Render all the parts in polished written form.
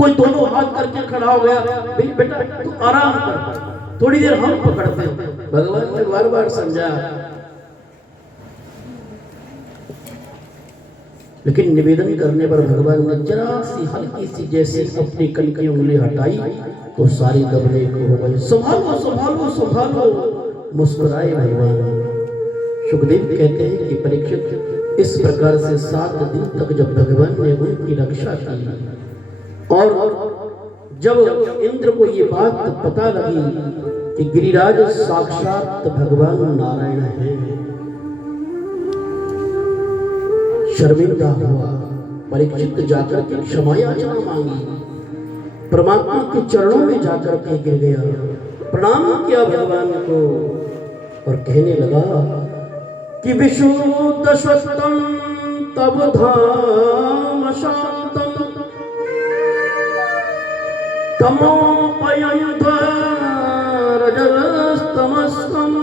कोई दोनों हाथ करके खड़ा हो गया, भाई बेटा तू आराम कर, थोड़ी देर हम पकड़ते हैं। भगवान ने बार बार समझाया, लेकिन निवेदन करने पर भगवान ने जरा सी हल्की सी जैसे अपनी कन की उंगली हटाई तो सारी दबने को हो गई। संभालो संभालो संभालो, मुस्कुराए भगवान। सुखदेव कहते हैं कि परीक्षित, इस प्रकार से 7 दिन तक जब भगवान ने उनकी रक्षा की और जब इंद्र को ये बात पता लगी कि गिरिराज साक्षात भगवान नारायण है, शर्मिंदा हुआ। परीक्षित जाकर के क्षमा याचना मांगी, परमात्मा के चरणों में जाकर के गिर गया, प्रणाम किया भगवान को और कहने लगा कि विशुद्ध स्वस्तम तब धाम शांतम तमोपयंत रजस्तमस्कम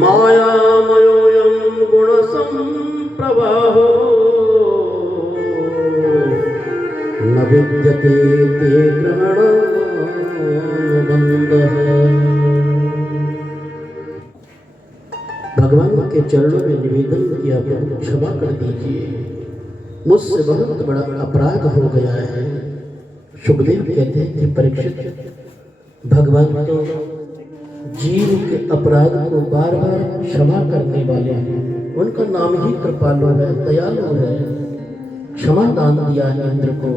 मायामयोऽयं गुणसंप्रवाहो न विद्यते ते ग्रहणबन्धः। भगवान के चरणों में निवेदन किया, प्रभु क्षमा कर दीजिए, मुझसे बहुत बड़ा अपराध हो गया है। सुखदेव कहते हैं कि परीक्षित, भगवान तो जीव के अपराध को बार बार क्षमा करने वाले हैं, उनका नाम ही कृपालु है, दयालु है। क्षमा दान दिया है इंद्र को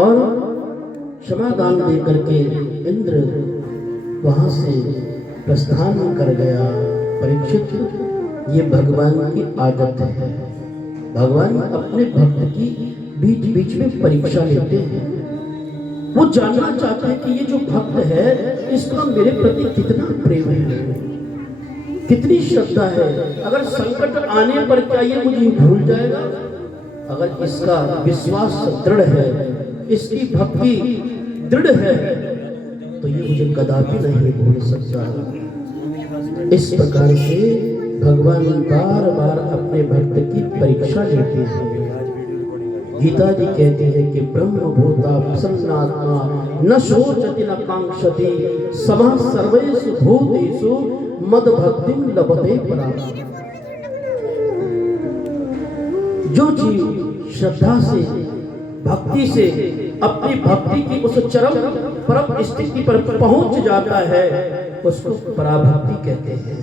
और क्षमा दान दे करके इंद्र वहां से प्रस्थान कर गया। परीक्षित, ये भगवान की आदत है। भगवान अपने भक्त की बीच बीच में परीक्षा लेते हैं। वो जानना चाहते हैं कि ये जो भक्त है इसका मेरे प्रति कितना प्रेम है, कितनी श्रद्धा है। अगर संकट आने पर क्या ये मुझे भूल जाएगा? अगर इसका विश्वास दृढ़ है, इसकी भक्ति दृढ़ है, तो ये मुझे कदापि नहीं भूल सकता। इस प्रकार से भगवान बार बार अपने भक्त की परीक्षा लेते हैं। गीता जी कहती है कि ब्रह्म भूता प्रसन्नात्मा न शोचति न कांक्षति समः सर्वेषु भूतेषु मद भक्तिं लभते पराम। जो जीव श्रद्धा से, भक्ति से अपनी भक्ति की उस चरम परम स्थिति पर पहुंच जाता है, उसको पराभक्ति कहते हैं।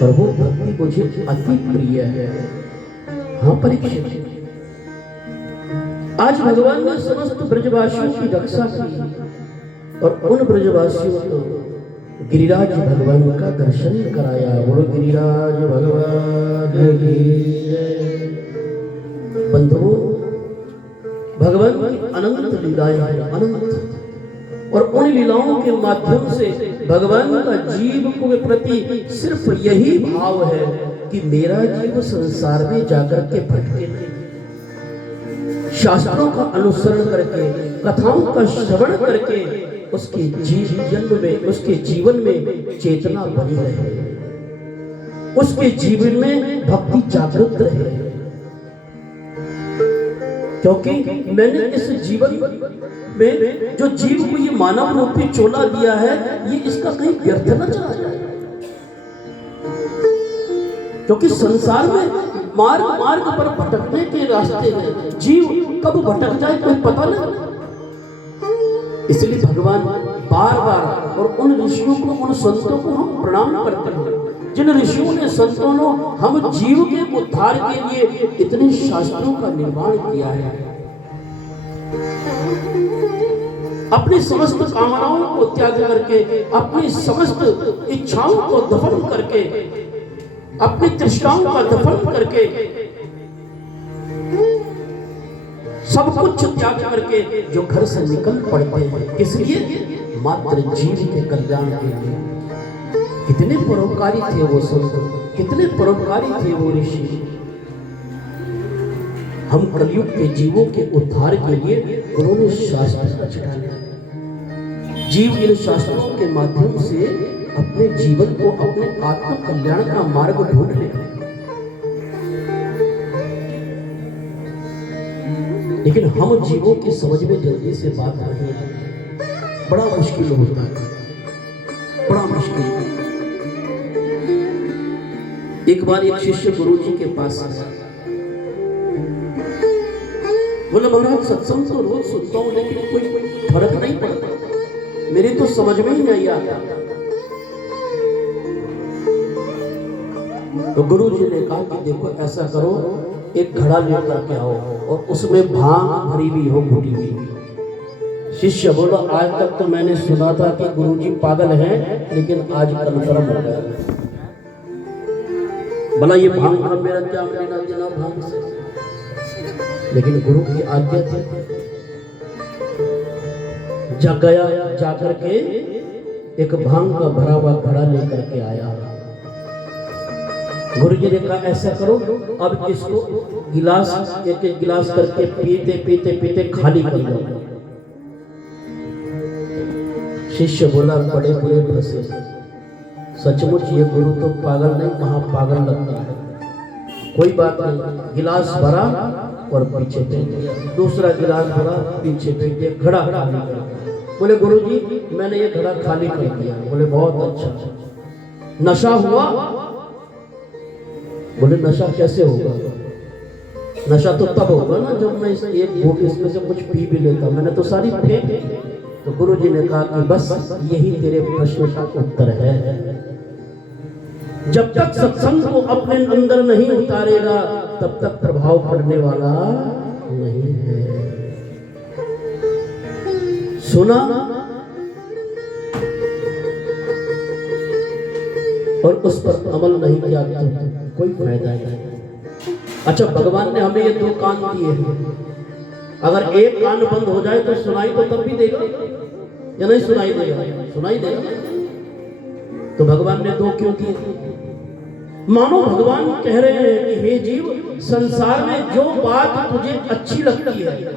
और वो भक्ति मुझे अति प्रिय है। हाँ परीक्षित, आज भगवान ने समस्त ब्रजवासियों की रक्षा की और उन ब्रजवासियों को गिरिराज भगवान का दर्शन कराया। बोलो गिरिराज भगवान की जय। बंधुओं, भगवान की अनंत लीलाएं हैं, अनंत, और उन लीलाओं के माध्यम से भगवान का जीव के प्रति सिर्फ यही भाव है कि मेरा जीव संसार में जाकर के भटके नहीं। शास्त्रों का अनुसरण करके, कथाओं का श्रवण करके उसके जन्म में, उसके जीवन में चेतना बनी रहे, उसके जीवन में भक्ति जागृत रहे। क्योंकि मैंने इस जीवन में जो जीव को ये मानव रूपी चोला दिया है, ये इसका कहीं व्यर्थ न चला जाए। क्योंकि संसार में मार्ग मार्ग पर भटकने के रास्ते हैं, जीव कब भटक जाए कोई पता नहीं। इसलिए भगवान बार बार, और उन ऋषियों को, उन संतों को हम प्रणाम करते हैं जिन ऋषियों ने, संतों ने हम जीव के उद्धार के लिए इतने शास्त्रों का निर्माण किया है। अपनी समस्त कामनाओं को त्याग करके, अपनी समस्त इच्छाओं को दफन करके, अपनी तृष्णाओं का दफन करके, सब कुछ त्याग करके जो घर से निकल पड़ते हैं, किस लिए? मात्र जीव के कल्याण के लिए। कितने परोपकारी थे वो संत, कितने परोपकारी थे वो ऋषि। हम कलयुग के जीवों के उद्धार के लिए उन्होंने शास्त्र रचा है। जीव इन शास्त्रों के माध्यम से अपने जीवन को, अपने आत्म कल्याण का मार्ग ढूंढ ले। लेकिन हम जीवों की समझ में जल्दी से बात नहीं आती, बड़ा मुश्किल होता है, बड़ा मुश्किल। एक बार एक शिष्य गुरु जी के पास आया, बोले महाराज सत्संग तो रोज सुनता हूं लेकिन कोई फर्क नहीं पड़ता, मेरी तो समझ में ही नहीं आता। तो गुरु जी ने कहा कि देखो ऐसा करो, एक घड़ा लेकर के आओ और उसमें भांग भरी हुई हो, घुटी हुई। शिष्य बोला आज तक तो मैंने सुना था कि गुरु जी पागल हैं, लेकिन आज कन्फर्म हो गया। भला ये भांग का मेरा क्या लेना देना भांग से, लेकिन गुरु की आज्ञा थी। जाकर के एक भांग का भरा हुआ घड़ा लेकर के आया। गुरु जी ने कहा ऐसा करो, अब इसको गिलास एक एक गिलास करके पीते पीते पीते खाली कर लो। शिष्य बोला बड़े बुरे फंसे, सचमुच ये गुरु तो पागल नहीं, कहाँ पागल लगता है। कोई बात नहीं, गिलास भरा और पीछे फेंक दिया, दूसरा गिलास भरा पीछे फेंक दिया, घड़ा खाली कर दिया। बोले गुरु जी मैंने ये घड़ा खाली कर दिया। बोले बहुत अच्छा, नशा हुआ? बोले नशा कैसे होगा, नशा तो तब होगा ना जब मैं इस एक घूंट इसमें से कुछ पी भी लेता, मैंने तो सारी फेंक। तो गुरु जी ने कहा कि बस यही तेरे प्रश्न का उत्तर है। जब तक सत्संग को अपने अंदर नहीं उतारेगा तब तक प्रभाव पड़ने वाला नहीं है। सुना और उस पर अमल नहीं किया तो कोई फायदा नहीं। अच्छा भगवान ने हमें ये 2 कान दिए हैं, अगर एक कान बंद हो जाए तो सुनाई तो तब भी देगा या नहीं सुनाई देगा? सुनाई देगा। तो भगवान ने 2 क्यों दिए? मानो भगवान कह रहे हैं कि हे जीव, संसार में जो बात तुझे अच्छी लगती है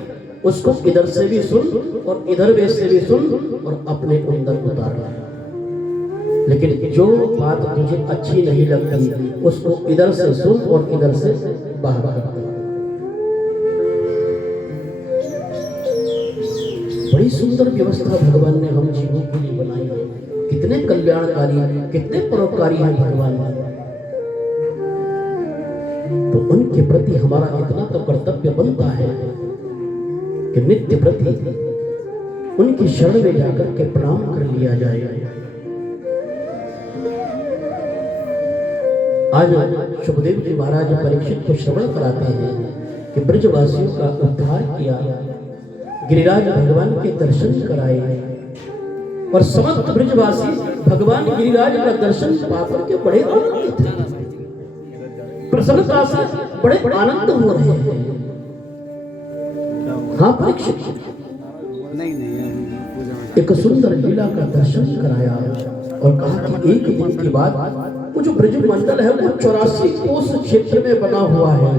उसको इधर से भी सुन और इधर से भी सुन और अपने अंदर उतार। लेकिन जो बात तुझे अच्छी नहीं लगती उसको इधर से सुन और इधर से बाहर कर। बड़ी सुंदर व्यवस्था भगवान ने हम जीवों के लिए बनाई है। कितने कल्याणकारी, कितने परोपकारी हैं भगवान। तो उनके प्रति हमारा इतना तो कर्तव्य बनता है कि नित्य प्रति उनकी शरण में जाकर के प्रणाम कर लिया जाए। आज सुखदेव जी महाराज परीक्षित को श्रवण कराते हैं कि ब्रजवासियों का उद्धार किया, गिरिराज भगवान के दर्शन कराए और समस्त ब्रजवासी भगवान गिरिराज का दर्शन पाकर के बड़े आनंदित थे, प्रसन्नता से बड़े आनंद हो रहे हैं। हाँ परीक्षित एक सुंदर लीला का दर्शन कराया और कहा कि एक दिन के बाद वो जो ब्रज मंडल है वो 84 कोस क्षेत्र में बना हुआ है।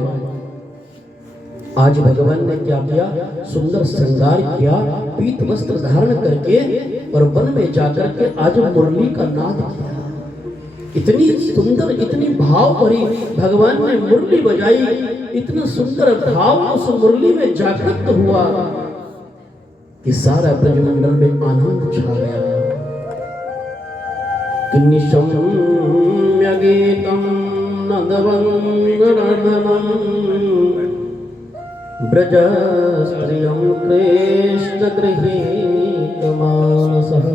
आज भगवान ने क्या किया, सुंदर श्रृंगार किया, पीत वस्त्र धारण करके और वन में जाकर के आज मुरली का नाद किया। इतनी सुंदर, इतनी भाव भरी भगवान ने मुरली बजाई, इतना सुंदर भाव उस मुरली में जागृत हुआ कि सारा ब्रजमंडल में आनंद छा गया। निशम्य गीतं नंदवंदनम ब्रजस्त्रियं कृष्णगृहीतमानसः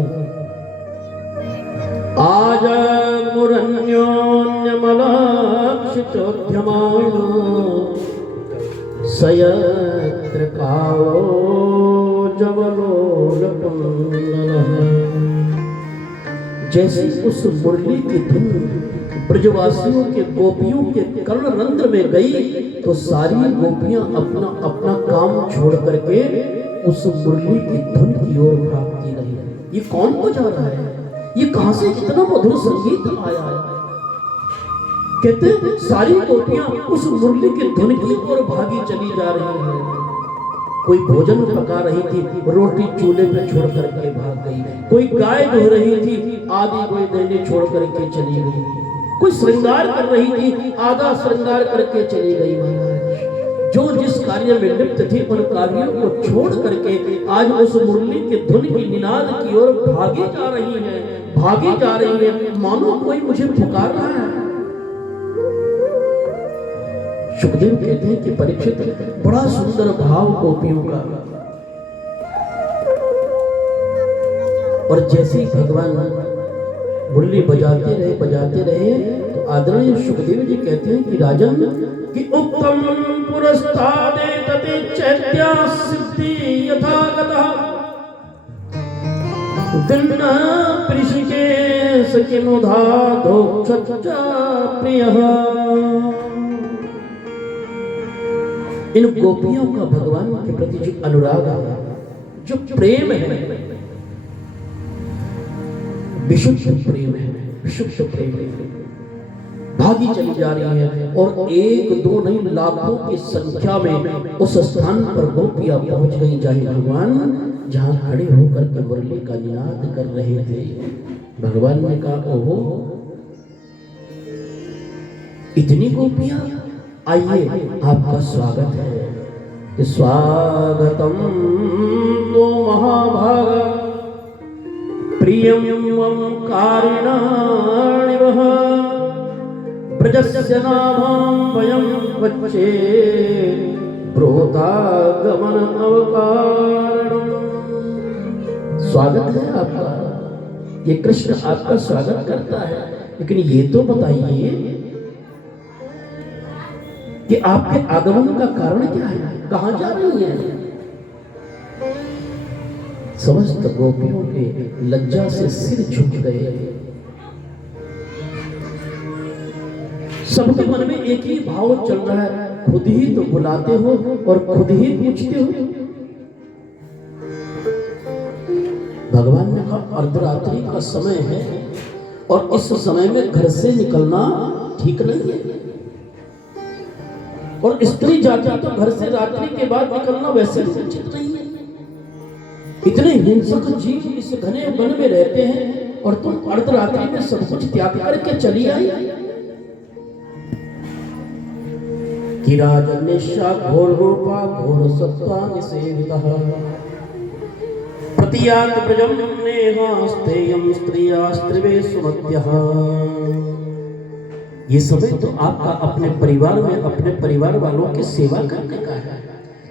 आजमुरन्योन्यमलाक्षितोद्यमा सयत्र कावो जवलोलकुंडलः। जैसे उस मुरली की धुन ब्रजवासियों के गोपियों के कर्ण रंध्र में गई तो सारी गोपियां अपना अपना काम छोड़ करके उस मुरली की धुन की ओर भागती रही। ये कौन बजा रहा है, ये कहां से इतना मधुर संगीत आया है? कहते सारी गोपियां उस मुरली की धुन की ओर भागी चली जा रही हैं। कोई भोजन पका रही थी, रोटी चूल्हे पे छोड़ करके भाग गई। कोई गाय धो रही थी, आधी कोई देने छोड़ करके चली गई। कोई श्रृंगार कर रही थी, आधा श्रृंगार करके चली गई। महाराज जो जिस कार्य कार्य में लिप्त थी उन कार्यों को छोड़ करके आज उस मुरली के धुन की निनाद की ओर भागी जा रही है, मानो कोई मुझे पुकार रहा है। सुखदेव कहते हैं कि परीक्षित, बड़ा सुंदर भाव गोपियों का। और जैसे ही भगवान मुरली बजाते रहे तो आदरणीय सुखदेव जी कहते हैं कि राजन कि उत्तम पुरस्तादे तते चैत्या सिद्धि यथागतः दिन्ना पृषिकेश किमुधाधो सच्चा प्रियः। इन गोपियों का भगवान के प्रति जो अनुराग है, जो प्रेम है, विशुद्ध प्रेम है, विशुद्ध प्रेम है। भागी चली जा रही है और एक दो नहीं लाखों की संख्या में उस स्थान पर गोपियां पहुंच गई जहाँ भगवान जहाँ खड़े होकर के मुरली का निनाद कर रहे थे। भगवान ने कहा, ओहो इतनी गोपियां, आइए आपका स्वागत है। स्वागतम तो महाभाग प्रियम कारिणाणिवः ब्रजस्य नामं वयं वच्चे प्रोतागमन अवकारणम्। स्वागत है आपका, ये कृष्ण आपका स्वागत करता है, लेकिन ये तो बताइए कि आपके आगमन का कारण क्या है, कहां जा रही है? समस्त गोपियों के लज्जा से सिर झुक गए। सबके मन में एक ही भाव चल रहा है, खुद ही तो बुलाते हो और खुद ही पूछते हो। भगवान ने कहा अर्धरात्रि का समय है और इस समय में घर से निकलना ठीक नहीं है, और स्त्री जाति तो घर से रात्रि के बाद निकलना वैसे भी उचित नहीं है। इतने हिंसक जीव इस घने वन में रहते हैं और तुम अर्धरात्रि में सब कुछ त्याग करके चली आई। कि राजन्येषा घोर रूपा घोर सत्वा निषेवितः प्रतियात ब्रजम नेहास्तेयं स्त्रियास्त्रिवे सुमत्यः। ये समय तो आपका अपने परिवार में अपने परिवार वालों की सेवा करने का है,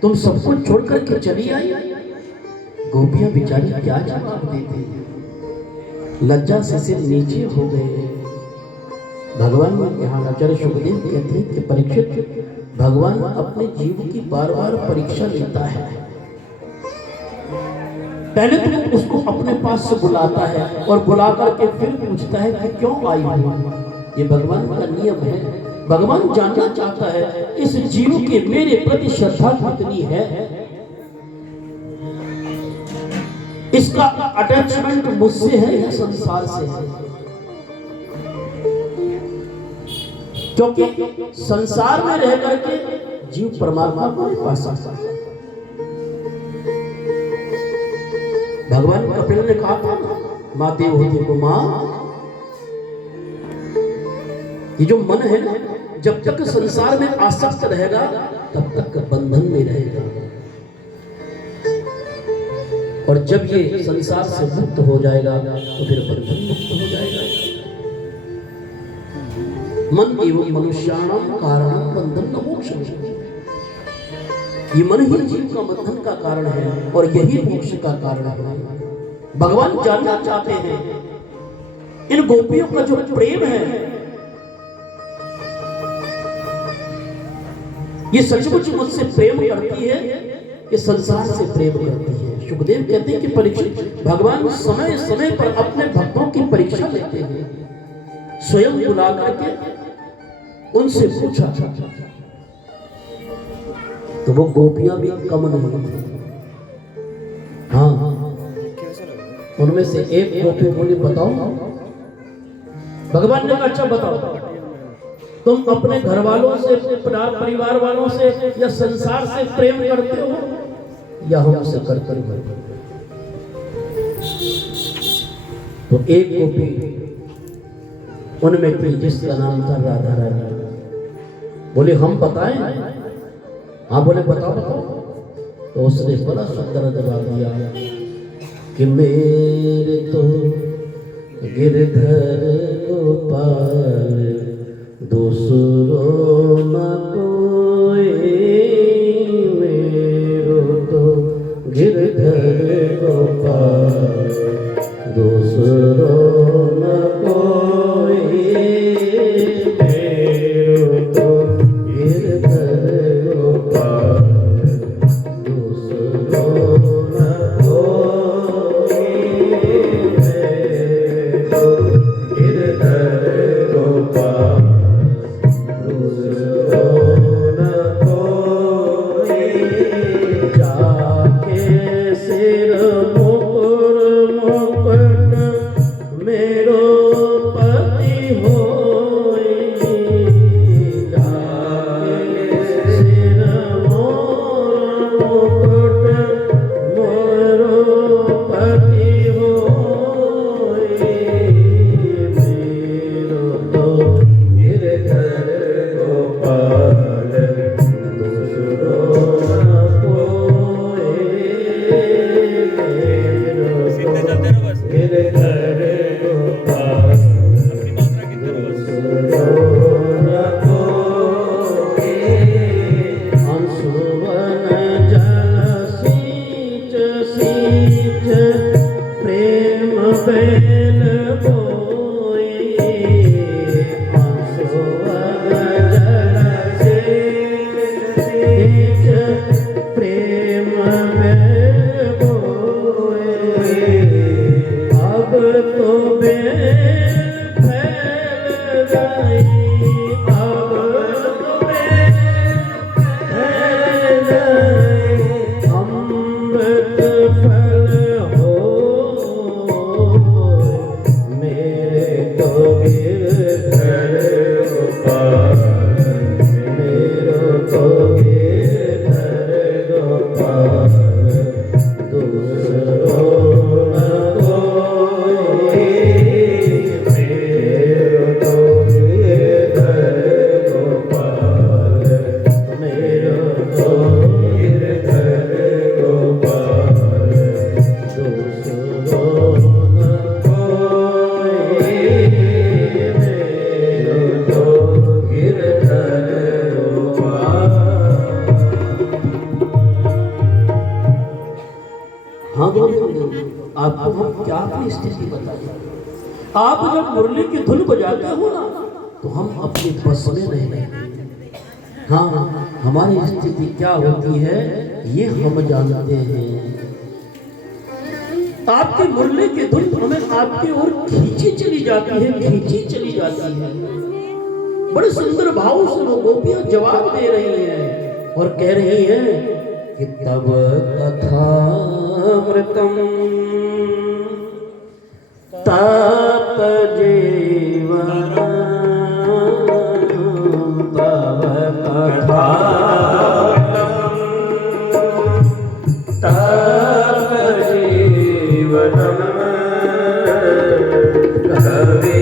तुम सब कुछ छोड़ करके चली आई। गोपियां बेचारी क्या जवाब देती हैं, लज्जा से सिर नीचे हो गए। भगवान ने यहाँ आचार्य सुखदेव कहते हैं कि परीक्षित, भगवान अपने जीव की बार बार परीक्षा लेता है। पहले तो उसको अपने पास से बुलाता है और बुला करके फिर पूछता है कि क्यों आई हो। ये भगवान का नियम है। भगवान जानना चाहता है इस जीव के मेरे प्रति श्रद्धा कितनी है, इसका अटैचमेंट मुझसे है या संसार से है। क्योंकि संसार में रह करके जीव परमात्मा को नहीं पा सकता। भगवान कपिल ने कहा था माँ देवहूति को, माँ ये जो मन है ना, जब तक संसार में आसक्त रहेगा तब तक बंधन में रहेगा, और जब ये संसार से मुक्त हो जाएगा तो फिर बंधन मुक्त हो जाएगा। मन एवं मनुष्याणाम कारणम बंधन न मोक्षम। ये मन ही जीव का बंधन का कारण है और यही मोक्ष का कारण है। भगवान जानना चाहते हैं इन गोपियों का जो प्रेम है, ये सचमुच मुझसे प्रेम करती है, ये संसार से प्रेम करती है। सुखदेव कहते हैं कि परीक्षित, भगवान समय समय पर अपने भक्तों की परीक्षा लेते हैं। स्वयं बुला करके उनसे पूछा तो वो गोपियां भी कम नहीं थी। हाँ, उनमें से एक गोपी बोली, बताओ। भगवान ने कहा अच्छा बताओ, तुम अपने घर वालों से, परिवार वालों से या संसार से प्रेम करते हो या हमसे करते हो? तो एक गोपी उनमें थी जिसका नाम था राधा रानी, बोले हम बताएं। हाँ बोले बताओ बताओ। तो उसने बड़ा सुंदर जवाब दिया कि मेरे तो गिरधर गोपाल दूसरो न कोई, मेरो तो गिरधर गोपाल दूसरो न कोई, मेरो तो गिरधर गोपाल दूसरो न कोई, मेरो गिरधर गोपाल दूसरो न कोई, जाके सिर मुकुर मुकुट मेरो पति होई, जाके सिर मुकुट मेरो पति होई, मेरो तो गिरधर गोपाल दूसरो न कोई, मेरो तो गिरधर गोपाल दूसरो न कोई, अंशुवन जल सींच सींच प्रेम बेल बोई, अंशुवन जल सींच सींच प्रेम बेल बोई, अब तो बेल फैल गई, अब तो बेल फैल गई, अमृत फल हो, मेरे तो गिरधर गोपाल, मेरो तो गिरधर गोपाल दूसरो न कोई, मेरो तो गिरधर गोपाल, मेरो तो गिरधर गोपाल दूसरो न कोई, मेरो तो गिरधर गोपाल। हाँ गोविंद, आपको हम क्या अपनी स्थिति बताएं? आप जब मुरली की धुन बजाते हो ना तो हम अपने बस में नहीं रहते। हाँ, हमारी स्थिति क्या होती है ये हम जानते हैं। आपकी मुरली की धुन हमें आपकी ओर खींची चली जाती है, खींची चली जाती है। बड़े सुंदर भाव से वो गोपियां जवाब दे रही हैं और कह रही हैं कि तब कथामृतम तात जीवन, तब कथामृतम तात जीवनम, कवे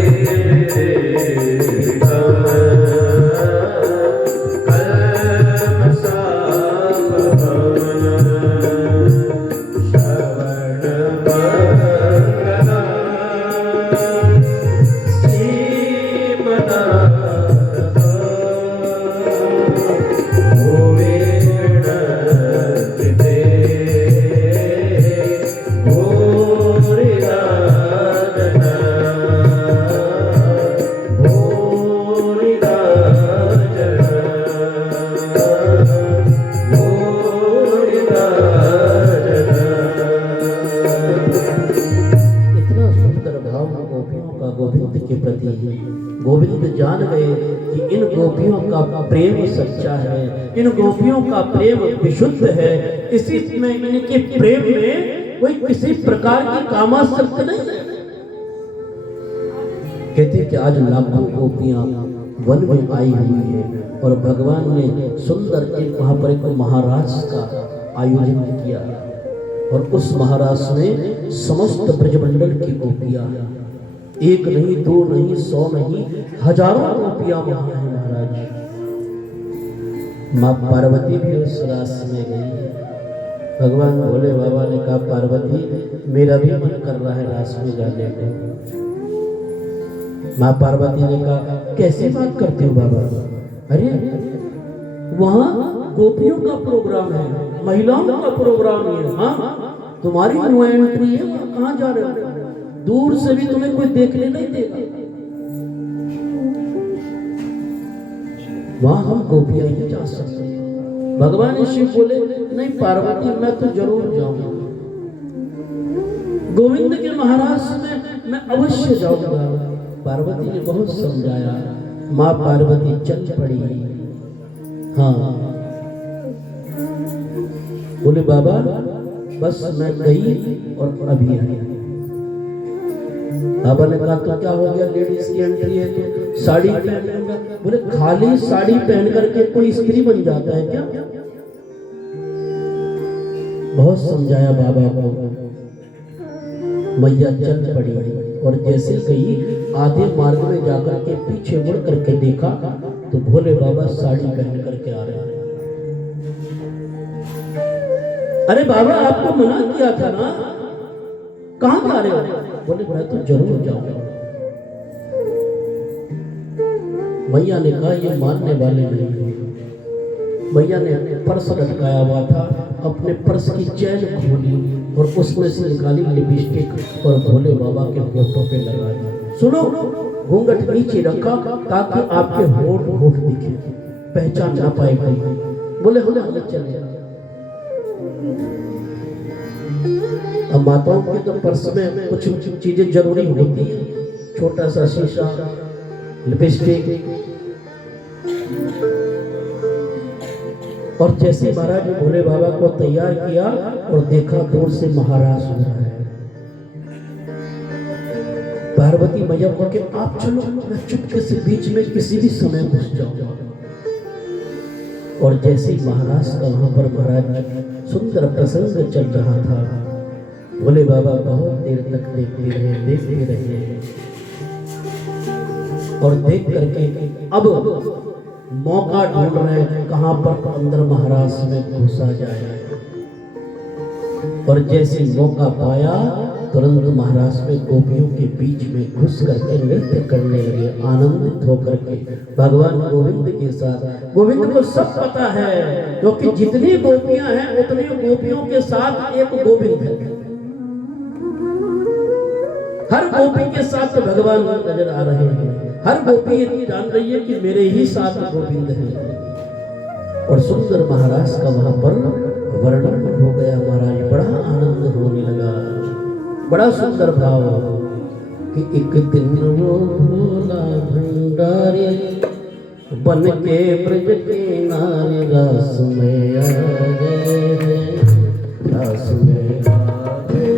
गोविंद जान गए कि इन गोपियों का प्रेम सच्चा है, इन गोपियों का प्रेम विशुद्ध है, इसी में इनके प्रेम में कोई किसी प्रकार की कामासक्ति नहीं है। कहते कि आज लाखों गोपियां वन में आई हुई है और भगवान ने सुंदर एक वहां पर एक महाराज का आयोजन किया और उस महाराज ने समस्त ब्रजमंडल की गोपियां, एक नहीं, दो नहीं, 100 नहीं, हजारों गोपियां वहां हैं महाराज। माँ पार्वती भी उस रास में गई। भगवान भोले बाबा ने कहा, पार्वती मेरा भी मन कर रहा है रास में जाने को। माँ पार्वती ने कहा, कैसे बात करते हो बाबा? अरे वहाँ गोपियों का प्रोग्राम है, महिलाओं का प्रोग्राम है। हाँ, तुम्हारी नो एंट्री है, वहाँ कहाँ जा रहे हो? दूर से भी तुम्हें कोई देखने नहीं देगा। वहां हम गोपियां ही जा सकते हैं। भगवान शिव बोले, नहीं पार्वती मैं तो जरूर जाऊंगा, गोविंद के महाराज में मैं अवश्य जाऊंगा। पार्वती ने बहुत समझाया, माँ पार्वती चल पड़ी। हाँ, बोले बाबा बस मैं गई और अभी आई। बाबा ने कहा, तो क्या हो गया, लेडीज की एंट्री है तो साड़ी पहनूंगा। बोले खाली साड़ी पहन करके कोई स्त्री बन जाता है क्या? बहुत समझाया बाबा को। मैया चल पड़ी और जैसे गई आधे मार्ग में जाकर के पीछे मुड़ करके देखा तो भोले बाबा साड़ी पहन करके आ रहे हैं। अरे बाबा आपको मना किया था ना, कहां जा रहे हो? बोले मैं तो जरूर जाऊंगा। मैया ने कहा, ये मानने वाले नहीं। मैया ने पर्स लटकाया हुआ था, अपने पर्स की चैन खोली और उसमें से निकाली लिपस्टिक और भोले बाबा के फोटो पे लगा दी। सुनो, घूंघट नीचे रखा ताकि आपके होठ होठ दिखे, पहचान ना पाए कोई। बोले हमें चले। अब माताओं के तो पर्स में कुछ चीजें जरूरी होती है, छोटा सा शीशा, लिपस्टिक। और जैसे महाराज ने भोले बाबा को तैयार किया और देखा दूर से महाराज हो रहा है। पार्वती मैया को कि आप चलो, मैं चुपके से बीच में किसी भी समय घुस जाऊंगा। और जैसे ही महाराज का वहां पर महाराज सुंदर प्रसंग चल रहा था, भोले बाबा बहुत देर तक देखते रहे और देख करके अब मौका ढूंढ रहे कहां पर अंदर महाराज में घुसा जाए। और जैसे मौका पाया तुरंत महाराज में गोपियों के बीच में घुस करके नृत्य करने लगे, आनंदित होकर के भगवान गोविंद के साथ। गोविंद को सब पता है, क्योंकि जितनी गोपियां हैं उतनी गोपियों के साथ एक गोविंद है। हर गोपी के साथ भगवान नजर आ रहे हैं। हर गोपी जान रही है कि मेरे ही साथ गोविंद है। और सुंदर महाराज का वहां पर वर्णन हो गया। महाराज बड़ा आनंद होने लगा, बड़ा सुंदर भाव कि एक दिन वो भोला भंडारी बन के ब्रज के नारे रास में आ गए, रास में आ गए।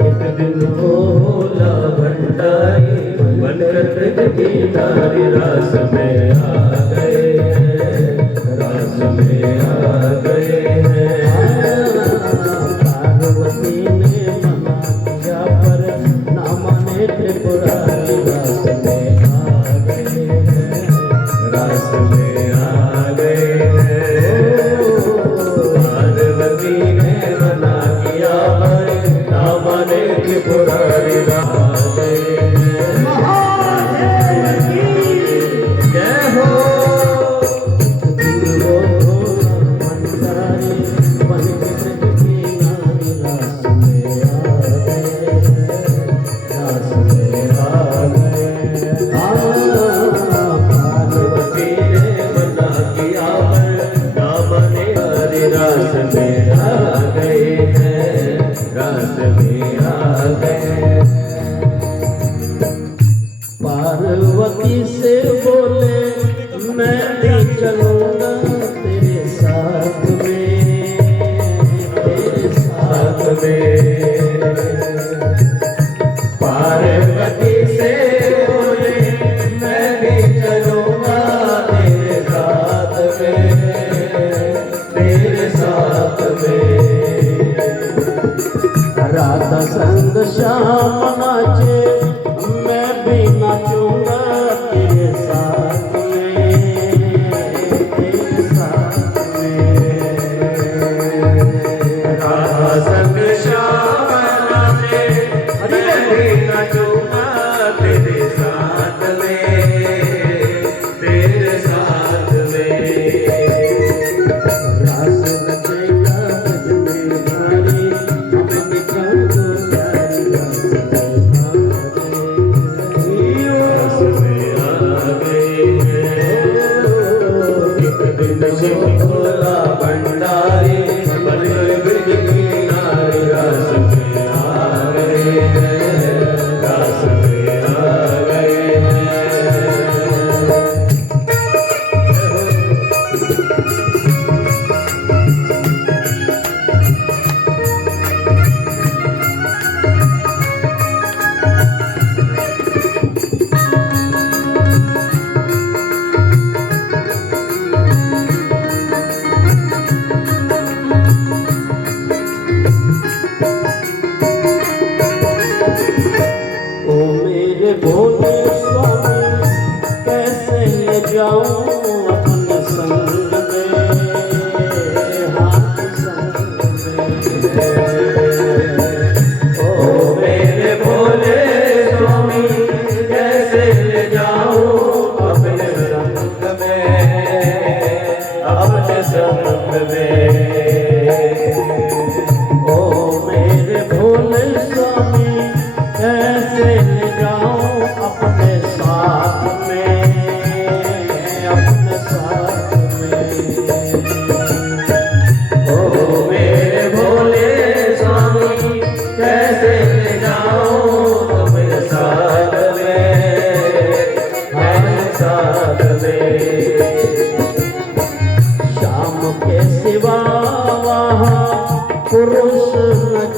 एक दिन वो भोला भंडारी बनकर ब्रज के नारे रास में आ गए, रास में आ गए हैं। पार्वती ने मना किया पर ना माने त्रिपुरारी, रास में आ गए हैं, रास में आ गए हैं। पार्वती ने मना किया पर ना माने त्रिपुरारी, आ गए हैं। जय हो। बिन शिव भोला भंडारी बड़े बिन किनारे रास में आ गए रास में आ गए भोले स्वामी कैसे ले जाऊं अपने संग में हाथ संग में ओ मेरे भोले स्वामी कैसे ले जाऊं अपने संग में ओ मेरे भोले स्वामी कैसे ले जाऊं अपने साथ में अपने साथ में ओ मेरे भोले स्वामी कैसे ले जाऊं अपने साथ में शाम के सिवा वहाँ पुरुष न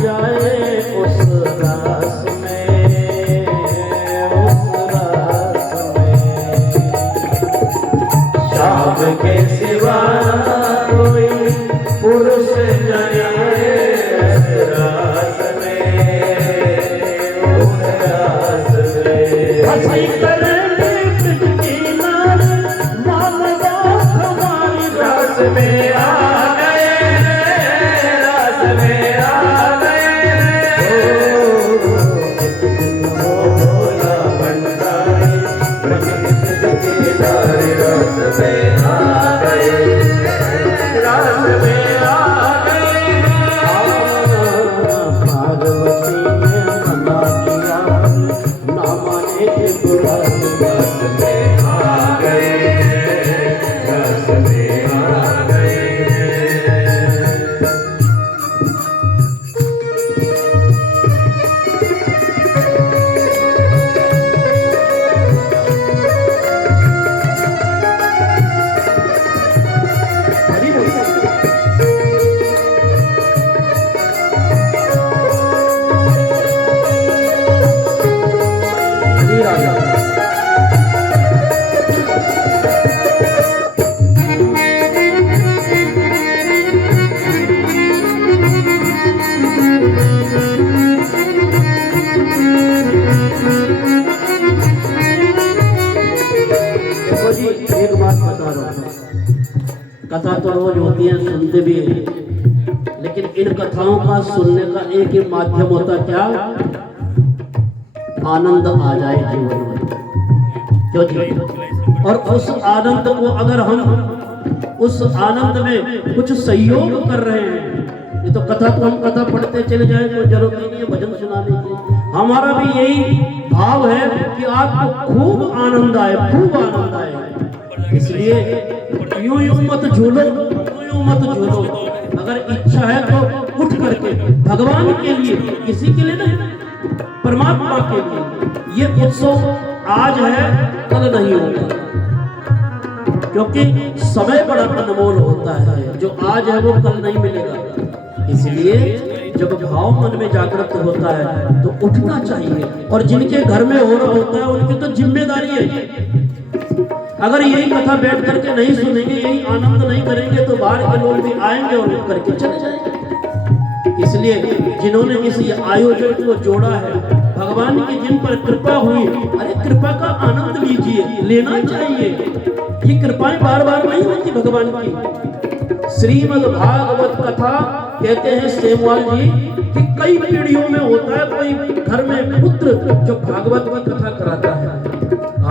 जाए उस रास में उस रास में शाम के सिवा कोई पुरुष न जाए उस रास में उस रास में हंसी करेंगे पिटकी नार मामला हमारी रास में आ गए रास में आ गए ओ भोला भंडारी ब्रह्मचारी रास में आ गए रास में आ गए पार्वती ने मना किया ना माने के बुरा रास में आ गए रास में आ गए देखो जी एक बात बता रहा हूँ, कथा तो रोज होती है, सुनते भी हैं, लेकिन इन कथाओं का सुनने का एक ही माध्यम होता क्या? आनंद आ जाए जीवन में, क्यों जी? और उस आनंद को अगर हम उस आनंद में कुछ सहयोग कर रहे हैं, ये तो कथा तो हम कथा पढ़ते चले जाए तो जरूरत नहीं है भजन सुनाने की। हमारा भी यही भाव है कि आपको खूब आनंद आए, खूब आनंद आए। इसलिए यूं यूं मत झूलो, यूं मत झूलो। अगर इच्छा है तो उठ करके भगवान के लिए, किसी के लिए नहीं, परमात्मा के लिए ये उत्सव आज है, कल नहीं होगा, क्योंकि समय बड़ा अनमोल होता है। जो आज है वो कल नहीं मिलेगा। इसलिए जब भाव मन में जागृत होता है तो उठना चाहिए। और जिनके घर में हो रहा होता है उनकी तो जिम्मेदारी है। अगर यही कथा बैठ करके नहीं सुनेंगे, यही आनंद नहीं करेंगे तो बाहर के लोग भी आएंगे और उठ करके चले जाएंगे। इसलिए जिन्होंने इस आयोजन को जोड़ा है, भगवान की जिन पर कृपा हुई, अरे कृपा का आनंद लीजिए, लेना चाहिए। ये कृपाएं बार बार नहीं होती भगवान की। श्रीमद् भागवत कथा कहते हैं सेमवाल जी कि कई पीढ़ियों में होता है कोई घर में पुत्र जो भागवत की कथा कराता है।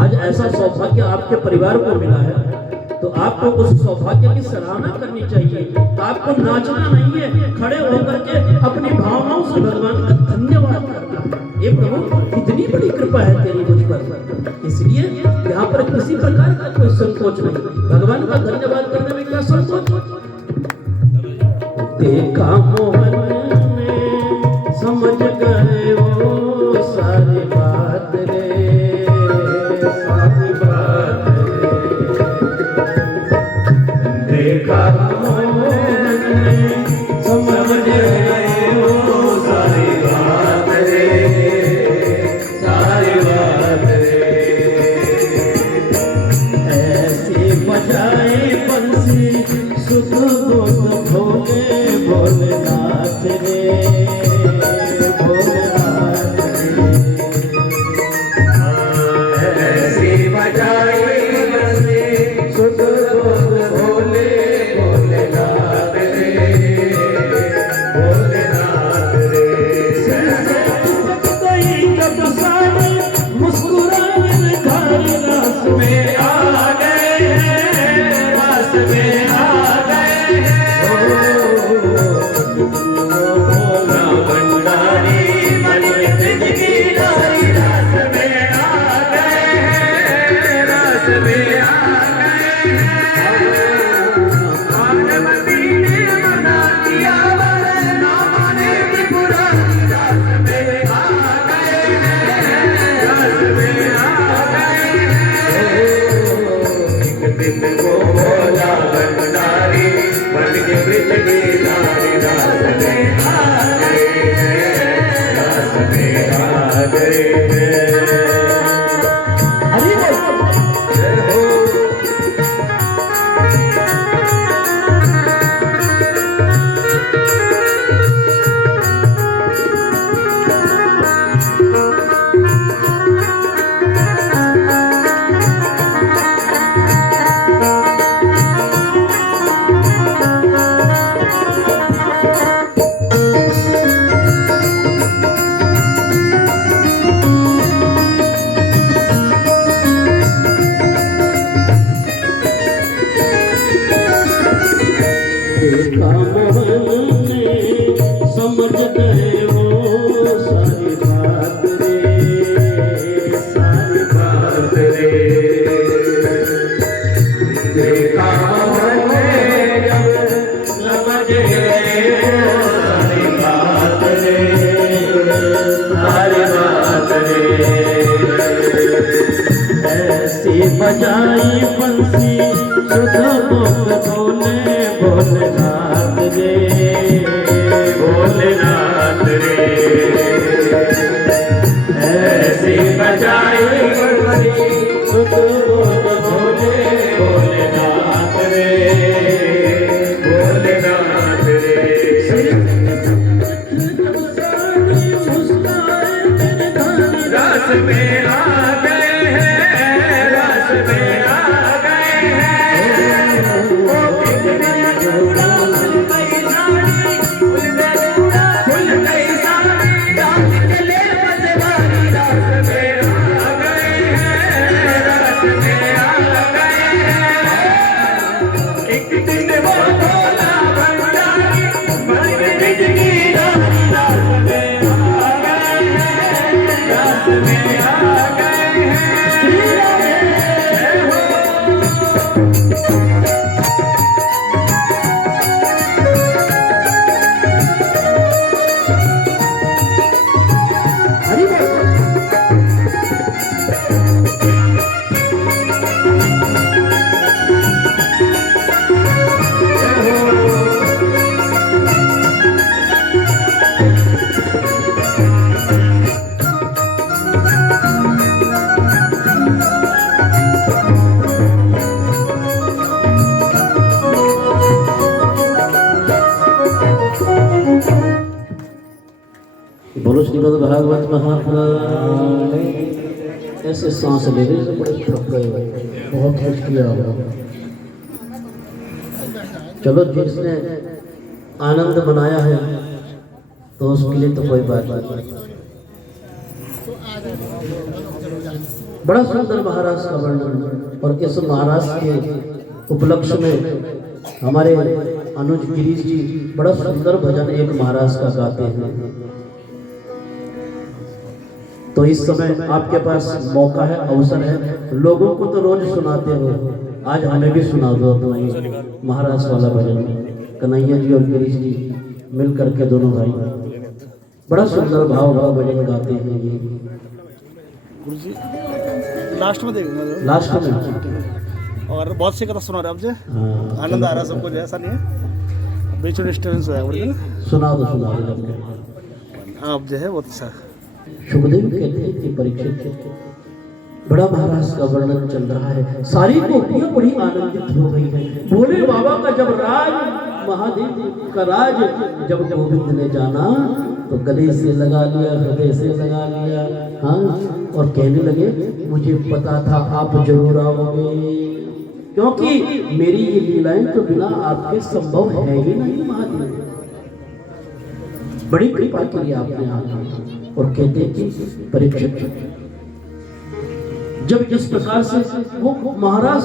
आज ऐसा सौभाग्य आपके परिवार को मिला है तो आपको उस सौभाग्य की सराहना करनी चाहिए। आपको नाचना नहीं है, खड़े होकर के अपनी भावनाओं से भगवान का धन्यवाद करना है। ये प्रभु कितनी बड़ी कृपा है तेरी मुझ पर। इसलिए यहाँ पर किसी प्रकार का कोई संकोच नहीं, भगवान का धन्यवाद करने में क्या संकोच। देखा मोहन ने समझ गए वो सारी बात रे, सारी बात रे। देखा मोहन ने समझ गए वो सारी बात रे, सारी बात रे। ऐसे बजाए बंसी सुख बोध भोले भोलेनाथ रे, भोलेनाथ रे। ऐसे बजाए बंसी सुख बोध भोले भोलेनाथ रे, भोलेनाथ रे। जब सारे मुस्कुराने धारी रास में आ गए, रास में आ गए। भोला भंडारी मन जिंदगी नारी रास में आ गए, रास में आ गए। पार्वती ने मना किया ना माने की पुरानी रास में आ गए, रास में आ गए। एक दिन वो भोला भंडारी बन के जिंदगी नारी रास में आ गए, रास में आ गए। हरि बोल जय हो। देखा मोहन ने समझ गए वो सारी बात रे, सारी बात रे। देखा मोहन ने जब समझ गए वो सारी बात रे, सारी बात रे। ऐसी बजाई बंसी सुध बोध भोले भोलेनाथ रे, भोलेनाथ रे। ऐसी बजाई बंसी सुध बोध भोले भोलेनाथ रे, भोलेनाथ रे। रास में आ गए हैं, रास में आ गए हैं। फुल गई साड़ी डाल चले बजवारी, रास में आ गए हैं, रास में आ गए हैं। एक दिन वो भोला भंडारी बन के जिंदगी नारी रास में आ गए हैं, रास में आ गए हैं। हरि बोल। बोलो श्रीमद् भागवत महापुराण। ऐसे सांस ले रहे हैं, बड़े थक रहे हो, बहुत कुछ किया होगा। चलो जिसने आनंद बनाया है तो उसके लिए तो कोई बात नहीं। बड़ा सुंदर महाराज का वर्णन, और इस महाराज के उपलक्ष्य में हमारे अनुज गिरीश जी बड़ा सुंदर भजन एक महाराज का गाते हैं। तो इस समय आपके पास मौका है, अवसर है। लोगों को तो रोज सुनाते हो, आज हमें भी सुना दो अपना ही महाराज वाला भजन। कन्हैया जी और गिरीश जी मिल करके दोनों भाई बड़ा सुंदर भाव भजन गाते हैं ये। गुरु जी लास्ट में देखेंगे, लास्ट में और बहुत सी कथा सुना रहे आपसे, हाँ, आनंद आ रहा है सबको, ऐसा नहीं है, बीच में डिस्टर्बेंस हो जाएगा। सुना दो जब आप जो है बहुत अच्छा। सुखदेव कहते हैं कि परीक्षित बड़ा महाराज का वर्णन चल रहा है, सारी गोपियां बड़ी आनंदित हो गई है। भोले बाबा का जब राज, महादेव का राज जब गोविंद ने जाना तो गले से लगा लिया, हृदय से लगा लिया, हाँ, और कहने लगे मुझे पता था आप जरूर आओगे, क्योंकि मेरी ये लीलाएं तो बिना आपके संभव है ही नहीं। महादेव बड़ी कृपा के लिए आपने आना। और कहते हैं कि परीक्षित जब इस प्रकार से वो महाराज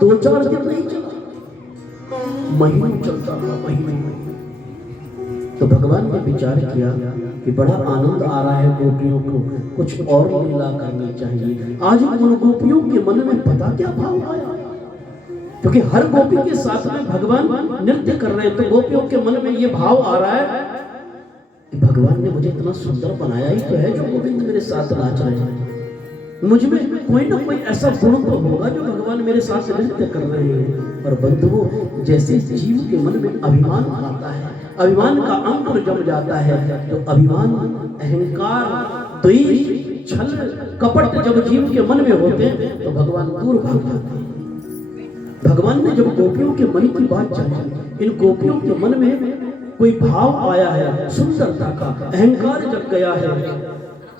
2-4 दिन नहीं चला, महीनों चलता रहा, महीनों। तो भगवान ने विचार किया कि बड़ा आनंद आ रहा है गोपियों को, कुछ और लीला करनी चाहिए। आज उन गोपियों के मन में पता क्या भाव आया, क्योंकि हर गोपी के साथ में भगवान नृत्य कर रहे हैं, तो गोपियों के मन में ये भाव आ रहा है कि भगवान ने मुझे इतना सुंदर बनाया ही तो है जो गोविंद मेरे साथ नाच रहे हैं। मुझ में कोई ना कोई ऐसा गुण तो होगा जो भगवान मेरे साथ नृत्य कर रहे हैं। और बंधुओं, जैसे जीव के मन में अभिमान आता है, अभिमान का अंकुर जम जाता है, तो अभिमान, अहंकार, द्वेष, छल, कपट जब जीव के मन में होते हैं तो भगवान दूर भाग जाते हैं। भगवान ने जब गोपियों के मन की बात चली, इन गोपियों के मन में कोई भाव आया है सुंदरता का, अहंकार जग गया है।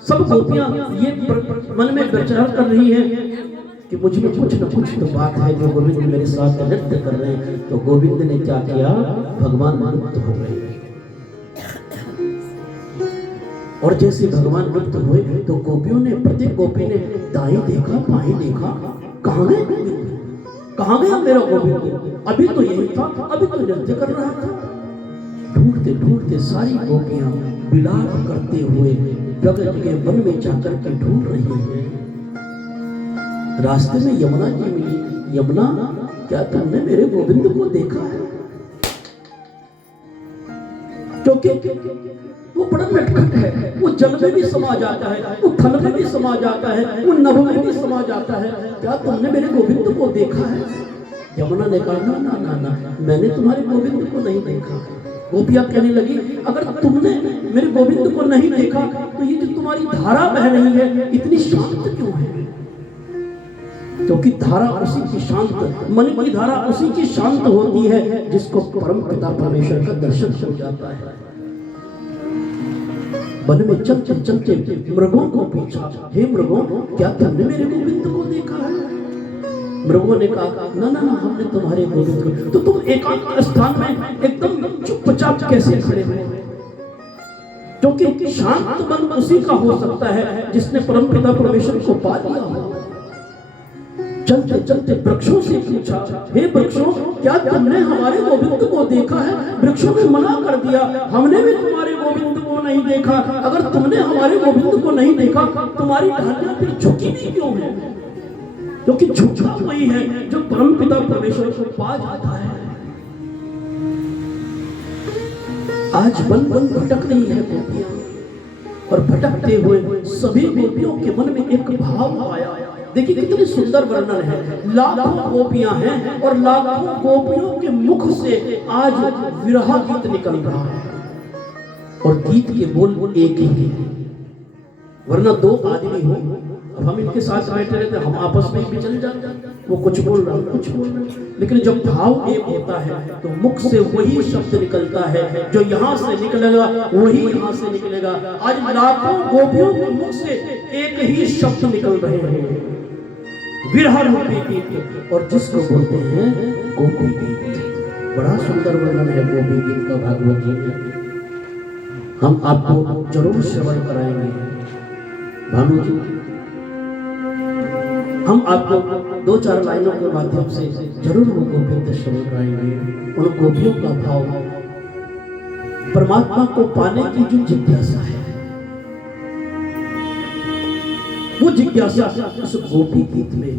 सब गोपियां ये मन में विचार कर रही हैं कि मुझ में कुछ न कुछ तो बात है जो गोविंद मेरे साथ नृत्य कर रहे हैं। तो गोविंद ने क्या किया, भगवान मुक्त हो गए। और जैसे भगवान मुक्त हुए तो गोपियों ने, प्रत्येक गोपी ने दाएं देखा, बाएं देखा, कहाँ गए गोविंद, कहाँ गया मेरा गोविंद, अभी तो यही था, अभी तो नृत्य कर रहा था। ढूंढते ढूंढते सारी गोपियां विलाप करते हुए जगत के वन में जाकर के ढूंढ रही है। रास्ते में यमुना जी मिली। यमुना, क्या तुमने मेरे गोविंद को देखा है? क्योंकि वो बड़ा नटखट है, वो जल में भी समा जाता है, वो थल में भी समा जाता है, वो नभ में भी समा जाता है। क्या तुमने मेरे गोविंद को देखा है? यमुना ने कहा ना ना ना ना, मैंने तुम्हारे गोविंद को नहीं देखा। गोपियां कहने लगी, अगर तुमने मेरे गोविंद को नहीं देखा तो ये जो तुम्हारी धारा बह रही है इतनी शांत क्यों है? क्योंकि धारा उसी की शांत, मन की धारा उसी की शांत होती है जिसको परम पिता परमेश्वर का दर्शन हो जाता है। वन में चलते चलते मृगों को पूछा, हे मृगों, क्या तुमने मेरे गोविंद को देखा है? मृगों ने कहा ना ना ना, हमने तुम्हारे गोविंद को। तो तुम एकांत स्थान में एकदम चुपचाप कैसे खड़े हुए? क्योंकि शांत मन उसी का हो सकता है जिसने परम पिता परमेश्वर को पा लिया हो। चलते चलते वृक्षों से पूछा, हे वृक्षों, क्या तुमने हमारे गोविंद को देखा है? वृक्षों ने मना कर दिया, हमने भी तुम्हारे गोविंद को नहीं देखा। अगर तुमने हमारे गोविंद को नहीं देखा, तुम्हारी ढालियां फिर झुकी भी क्यों है? क्योंकि झुकता वही है जो परम पिता परमेश्वर को पा जाता है। आज वन वन भटक रही है गोपियां, और भटकते हुए सभी गोपियों के मन में एक भाव आया। देखिए कितनी सुंदर वर्णन है। लाखों गोपियां हैं और लाखों गोपियों के मुख से आज विरह गीत निकल रहा है, और गीत के बोल एक ही है। वरना दो आदमी हो, अब हम इनके साथ बैठे रहते, हम आपस में भी चले जाते, वो कुछ बोल रहा है, कुछ बोल रहा है, लेकिन जब भाव एक होता है तो मुख से वही शब्द निकलता है, जो यहाँ से निकलेगा वही यहाँ से निकलेगा। आज लाखों गोपियों के मुख से एक ही शब्द निकल रहे हैं, विरह रूपी गीत, और जिसको बोलते हैं गोपी गीत। बड़ा सुंदर वर्णन है गोपी गीत का भागवत जी में, हम आपको जरूर श्रवण कराएंगे। भानु जी, हम आपको 2-4 लाइनों के माध्यम से जरूर वो गोपी श्रवण कराएंगे। उन गोपियों का भाव, परमात्मा को पाने की जो जिज्ञासा है, वो जिज्ञासा उस गोपी गीत में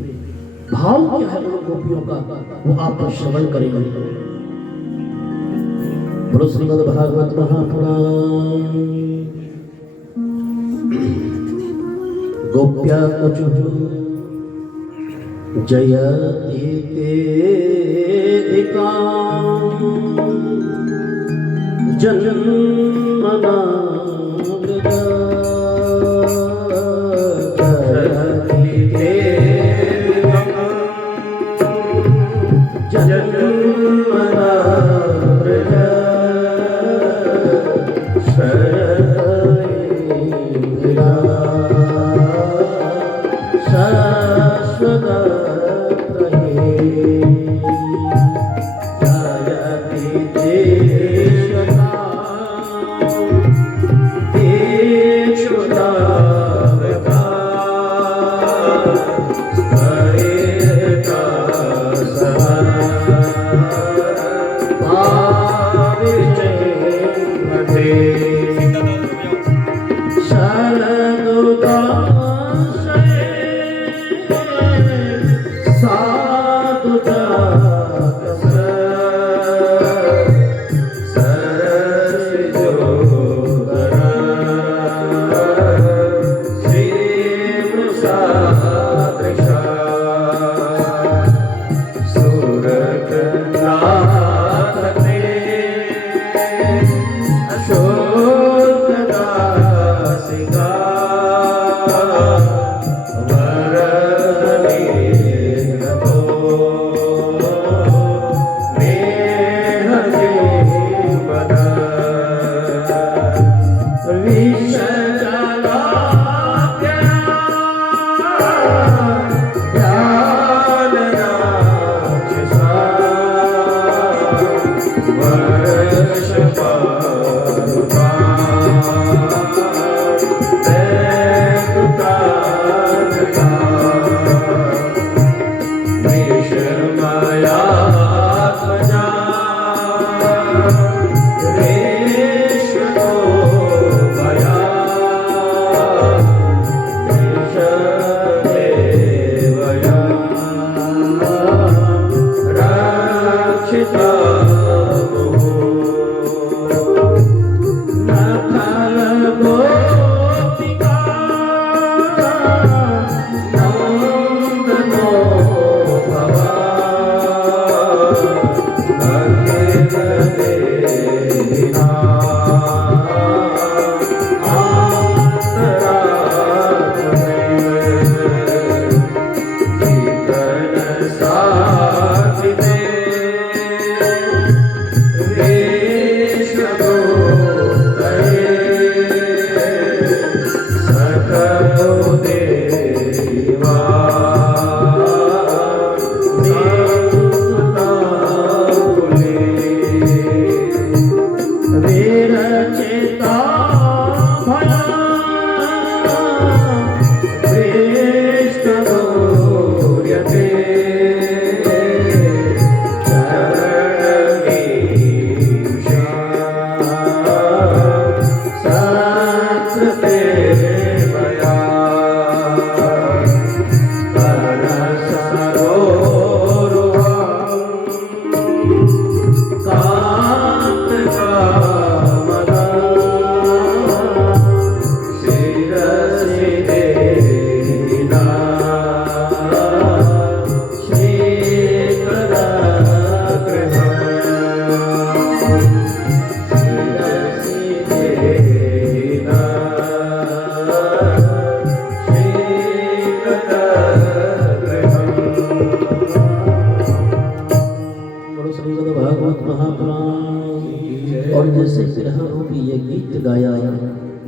भाव क्या है उन गोपियों का, वो आप श्रवण करेंगे। बोलो श्रीमद् भागवत महापुराण। गोप्या कुचुः जयति तेऽधिकाम् जन्मना मृगा जन्मना मृगा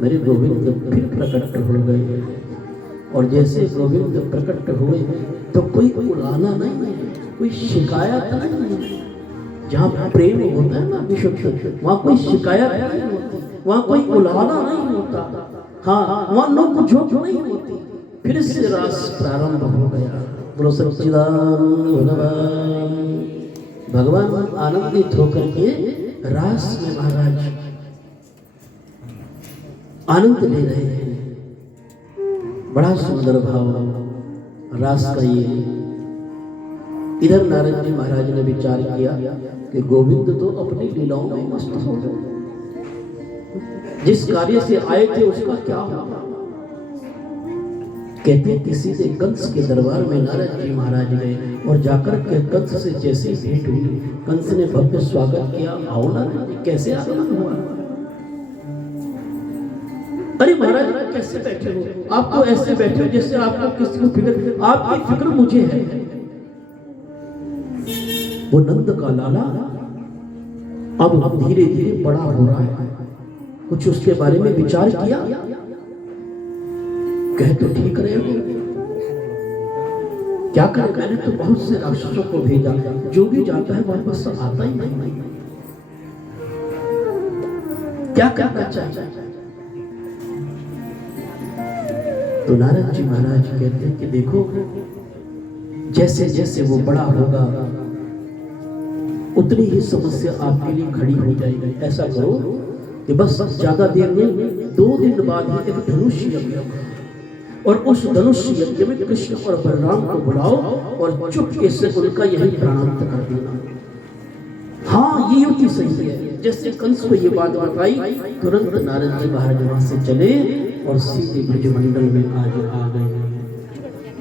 मेरे गोविंद फिर प्रकट हो गए। और जैसे गोविंद प्रकट हुए तो कोई उलाना नहीं है, कोई शिकायत नहीं है। जहाँ प्रेम होता है ना विशुद्ध, वहाँ कोई शिकायत नहीं होती, वहाँ कोई उलाना नहीं होता। हाँ, वहाँ नोक झोंक नहीं होती। फिर से रास प्रारंभ हो गया। बोलो सच्चिदानंद भगवान आनंदित होकर के रास में महाराज आनंद ले रहे हैं। बड़ा सुंदर भाव रास का ये। इधर नारद जी महाराज ने विचार किया कि गोविंद तो अपनी लीलाओं में मस्त हो गए, जिस कार्य से आए थे उसका क्या होगा। कहते किसी से कंस के दरबार में नारद जी महाराज गए और जाकर के कंस से जैसी भेंट हुई, कंस ने भव्य स्वागत किया। आओ नारद जी, कैसे आगमन हुआ? अरे महाराज कैसे बैठे हो? आप तो ऐसे बैठे हो जैसे आपको किसी को फिक्र, आपकी फिक्र मुझे है। वो नंद का लाला अब धीरे धीरे बड़ा हो रहा है, कुछ उसके बारे में विचार किया। कहे तो ठीक रहे हो, क्या करें? मैंने तो बहुत से राक्षसों को भेजा, जो भी जाता है वापस आता ही नहीं। क्या करना चाहिए? तो नारद जी महाराज कहते हैं कि देखो, जैसे जैसे वो बड़ा होगा उतनी ही समस्या आपके लिए खड़ी हो जाएगी। ऐसा करो कि बस ज्यादा देर में 2 दिन बाद ही एक धनुष यज्ञ होगा, और उस धनुष यज्ञ में कृष्ण और बलराम को बुलाओ और चुपके से उनका यही प्राणांत कर देना। हाँ, ये युक्ति सही है। जैसे कंस को ये बात बताई, तुरंत नारद जी महाराज वहां से चले और सीधे ब्रजमंडल में आज आ गए।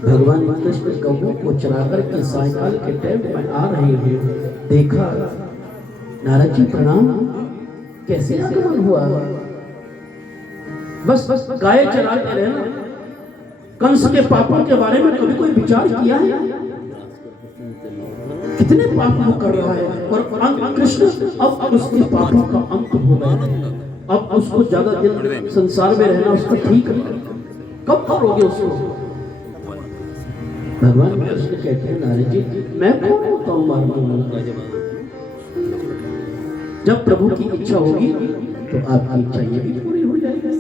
भगवान कृष्ण गौओं को चराकर के सायकाल के टाइम में आ रहे हैं। देखा, नारद जी प्रणाम, कैसे आगमन हुआ? बस गाय चराते रहे ना। कंस के पापों के बारे में कभी कोई विचार किया है? कितने पाप वो कर रहा है, और कृष्ण अब उसके पापों का अंत हो गया। अब उसको ज्यादा दिन संसार में रहना उसको ठीक नहीं। कब करोगे उसको? भगवान कृष्ण कहते हैं, नारद जी मैं कौन होता हूँ मारने वाला? जब प्रभु की इच्छा होगी तो आपकी इच्छा ये भी पूरी हो जाएगी।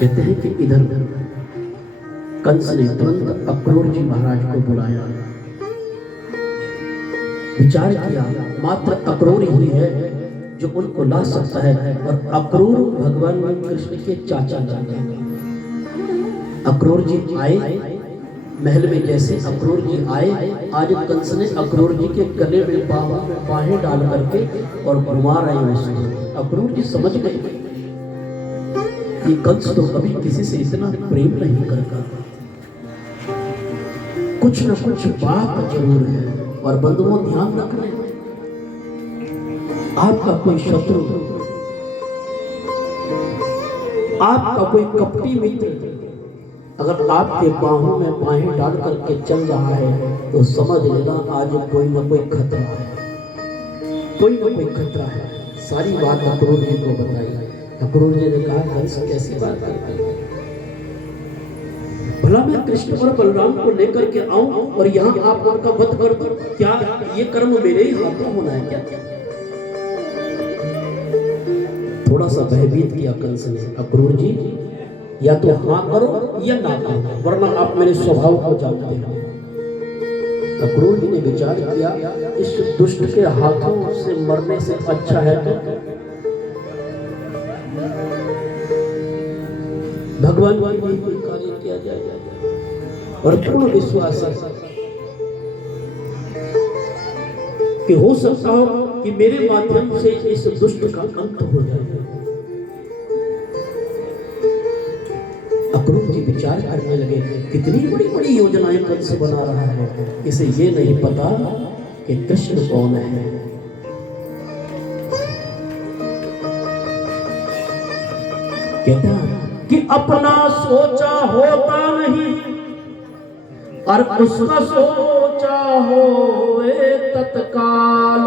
कहते हैं कि इधर कंस ने तुरंत अक्रूर जी महाराज को बुलाया, विचार किया मात्र अक्रूर ही है जो उनको ला सकता है, और अक्रूर भगवान कृष्ण के चाचा जाते हैं। अक्रूर जी आए महल में। जैसे अक्रूर जी आए, आज कंस ने अक्रूर जी के गले में बाहें डाल करके और घुमा रहे हैं उसको। अक्रूर जी समझ गए कि कंस तो कभी किसी से इतना प्रेम नहीं करता, कुछ न कुछ बात जरूर है। और बंधुओं ध्यान रखना, आपका कोई शत्रु, आपका कोई कपटी मित्र अगर आपके बाहों में बाहें डाल करके चल रहा है तो समझ लेना आज कोई न कोई खतरा है, कोई न कोई खतरा है। सारी बात अक्रूर जी को बताई। अक्रूर जी ने कहा, कंस कैसी बात करते हैं? भला मैं कृष्ण और बलराम को लेकर के आऊं और यहाँ आप उनका वध कर दूं? क्या ये कर्म मेरे ही हाथों होना है क्या? थोड़ा सा भयभीत किया कंस ने। अक्रूर जी या तो हाँ करो या ना करो, वरना आप मेरे स्वभाव को जानते हो। अक्रूर जी ने विचार किया, इस दुष्ट के हाथों से मरने से अच्छा है तो भगवान वाली कोई कार्य किया जाएगा। और पूर्ण विश्वास है कि हो सकता हो कि मेरे माध्यम से इस दुष्ट का अंत हो जाए। अक्रूर जी विचार करने लगे, कितनी बड़ी बड़ी योजनाएं कंस बना रहा है, इसे ये नहीं पता कि कृष्ण कौन है। कहता कि अपना सोचा होता नहीं और उसका सोचा होए तत्काल,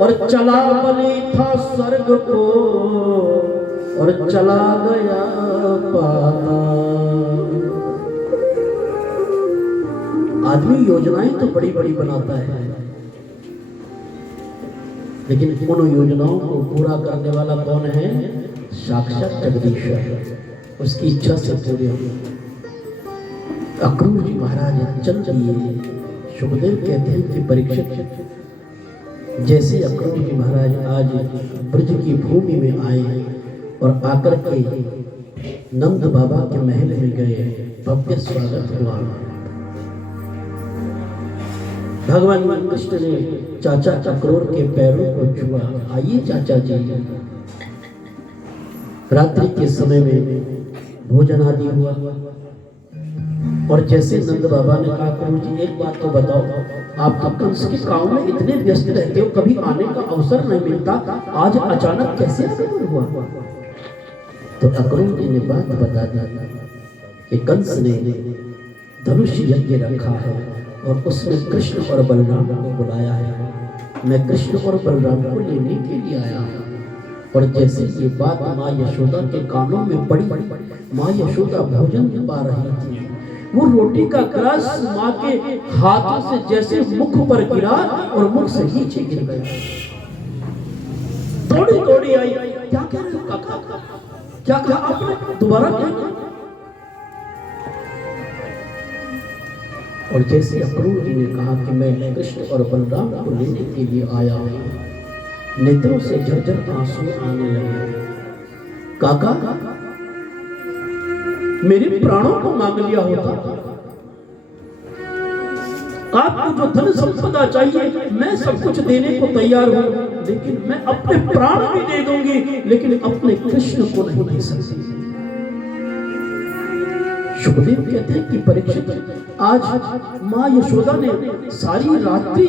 और चला बलि था स्वर्ग को और चला गया पाताल। आदमी योजनाएं तो बड़ी बड़ी बनाता है, लेकिन उन योजनाओं को पूरा करने वाला कौन है? साक्षात जगदीश्वर। उसकी इच्छा से पूरे हुए। अक्रूर जी महाराज चल दिए। सुखदेव कहते हैं कि परीक्षित, जैसे अक्रूर जी महाराज आज ब्रज की भूमि में आए और आकर के नंद बाबा के महल में गए। भव्य स्वागत हुआ। भगवान कृष्ण ने चाचा अक्रूर के पैरों को छुआ। आइए चाचा जी। रात्रि के समय में भोजन आदि हुआ और जैसे नंद बाबा ने कहा, अक्रूर जी एक बात तो बताओ, आप तो कंस के काम में इतने व्यस्त रहते हो, कभी आने का अवसर नहीं मिलता, आज अचानक कैसे आगमन हुआ? तो अक्रूर जी ने बात बता दी कि कंस ने धनुष यज्ञ रखा है और उसमें कृष्ण और बलराम को बुलाया है। मैं कृष्ण और बलराम को लेने के लिए आया हूँ। और जैसे ये बात माँ यशोदा के कानों में पड़ी, माँ यशोदा भोजन पा रही थी, वो रोटी का ग्रास माँ के हाथों से जैसे मुख पर गिरा और मुख से नीचे गिर गया। थोड़ी थोड़ी आई, क्या कह रहे हो काका, क्या कहा आपने, दोबारा क्या? और जैसे अक्रूर जी ने कहा कि मैं कृष्ण और बलराम को लेने के लिए आया हूँ, नेत्रों से झरझर आंसू आने लगे। काका, मेरे प्राणों को मांग लिया होता, आपको जो धन संपदा चाहिए मैं सब कुछ देने को तैयार हूं, लेकिन मैं अपने प्राण भी दे दूंगी, लेकिन अपने कृष्ण को नहीं दे सकती। सुखदेव कहते हैं कि परीक्षित, आज माँ यशोदा ने सारी रात्रि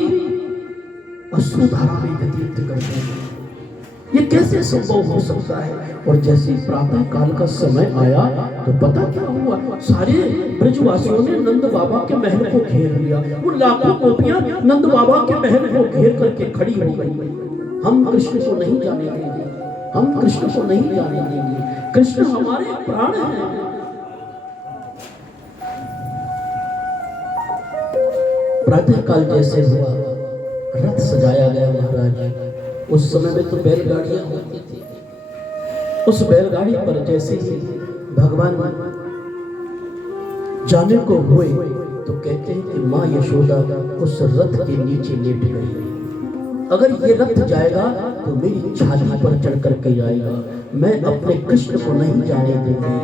अश्रुधारा में व्यतीत कर दिया। ये कैसे संभव हो सकता है? और जैसे प्रातः काल का समय आया तो पता क्या हुआ, सारे ब्रजवासियों ने नंद बाबा के महल को घेर लिया। वो लाखों गोपियां नंद बाबा के महल को घेर करके खड़ी हो गई। हम कृष्ण को नहीं जाने देंगे, हम कृष्ण को नहीं जाने देंगे, कृष्ण हमारे प्राण हैं। प्रातः काल जैसे हुआ, रथ सजाया गया महाराज। उस समय में तो बैलगाड़ियां होती थी। उस बैलगाड़ी पर जैसे ही भगवान जाने को हुए तो कहते हैं कि माँ यशोदा उस रथ के नीचे लेट गई। अगर ये रथ जाएगा तो मेरी छाती पर चढ़ करके जाएगा, मैं अपने कृष्ण को नहीं जाने दूंगी।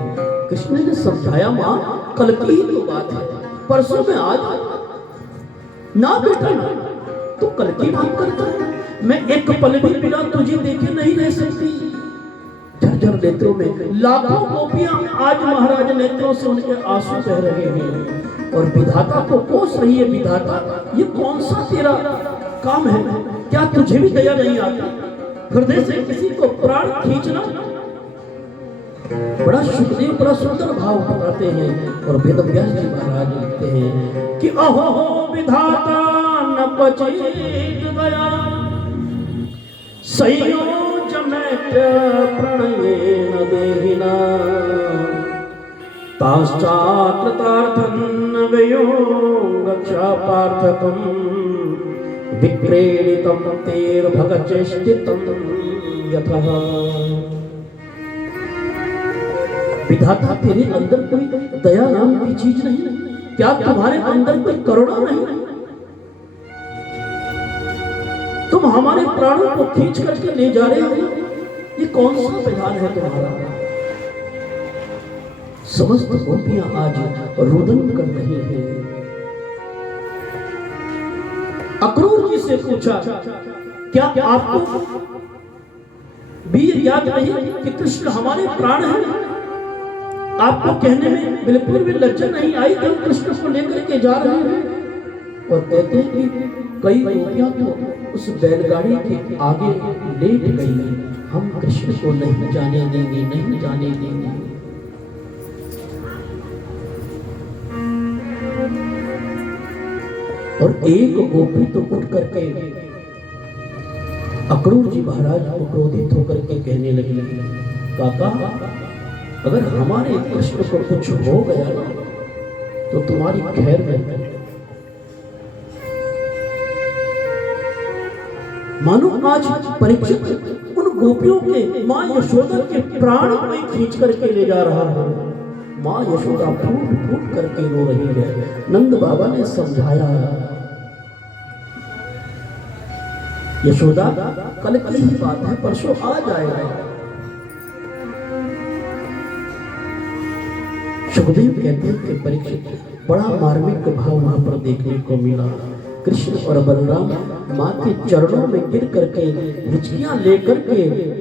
कृष्ण ने समझाया, माँ कल की ही तो बात है, परसों में आज ना बेटा ना, तो कल की बात करता है। मैं एक पल भी बिना तुझे देखे नहीं रह सकती। झरझर नेत्रों में लाखों गोपियां आज महाराज नेत्रों से उनके आंसू बह रहे हैं और विधाता को कोस रही है। विधाता, ये कौन सा तेरा काम है? क्या तुझे भी दया नहीं आती? हृदय से किसी को प्राण खींचना। बड़ा सुखदेव बड़ा सुंदर भाव बताते हैं और वेद व्यास जी महाराज लिखते हैं कि अहो विधाता न बचेत दया, संयोज मैत्र प्रणयेन देहिना, ताश्चाकृतार्थं वयोगक्षा पार्थकं, विक्रीडितं तेर्भगचेष्टितं यतः। विधाता, तेरे अंदर कोई दया नाम की चीज नहीं? क्या तुम्हारे अंदर कोई करुणा नहीं? तुम हमारे प्राणों को खींच करके ले जा रहे हो, ये कौन सा विधान है तुम्हारा? समस्त गोपियां आज रुदन कर रही हैं। अक्रूर जी से पूछा, क्या आपको भी याद नहीं कि कृष्ण हमारे प्राण हैं? आपको कहने में बिल्कुल भी लज्जा नहीं आई कि हम कृष्ण को लेकर के जा रहे हैं? और कहते हैं कि कई गोपियां तो उस बैलगाड़ी के आगे लेट गई, हम कृष्ण को नहीं जाने देंगे, नहीं जाने देंगे। और एक गोपी तो उठ करके अक्रूर जी महाराज को क्रोधित होकर के कहने लगी, काका, अगर हमारे कृष्ण को कुछ हो गया ना तो तुम्हारी खैर नहीं। मानो आज परीक्षित उन गोपियों के माँ यशोदा के प्राण में खींच करके ले जा रहा है। माँ यशोदा फूट फूट करके रो रही है। नंद बाबा ने समझाया, यशोदा कल की ही बात है, परसों आ जाएगा। सुखदेव कहते हैं कि परीक्षित बड़ा मार्मिक भाव वहां पर देखने को मिला। कृष्ण और बलराम माँ के चरणों में गिर करके हिचकियां लेकर के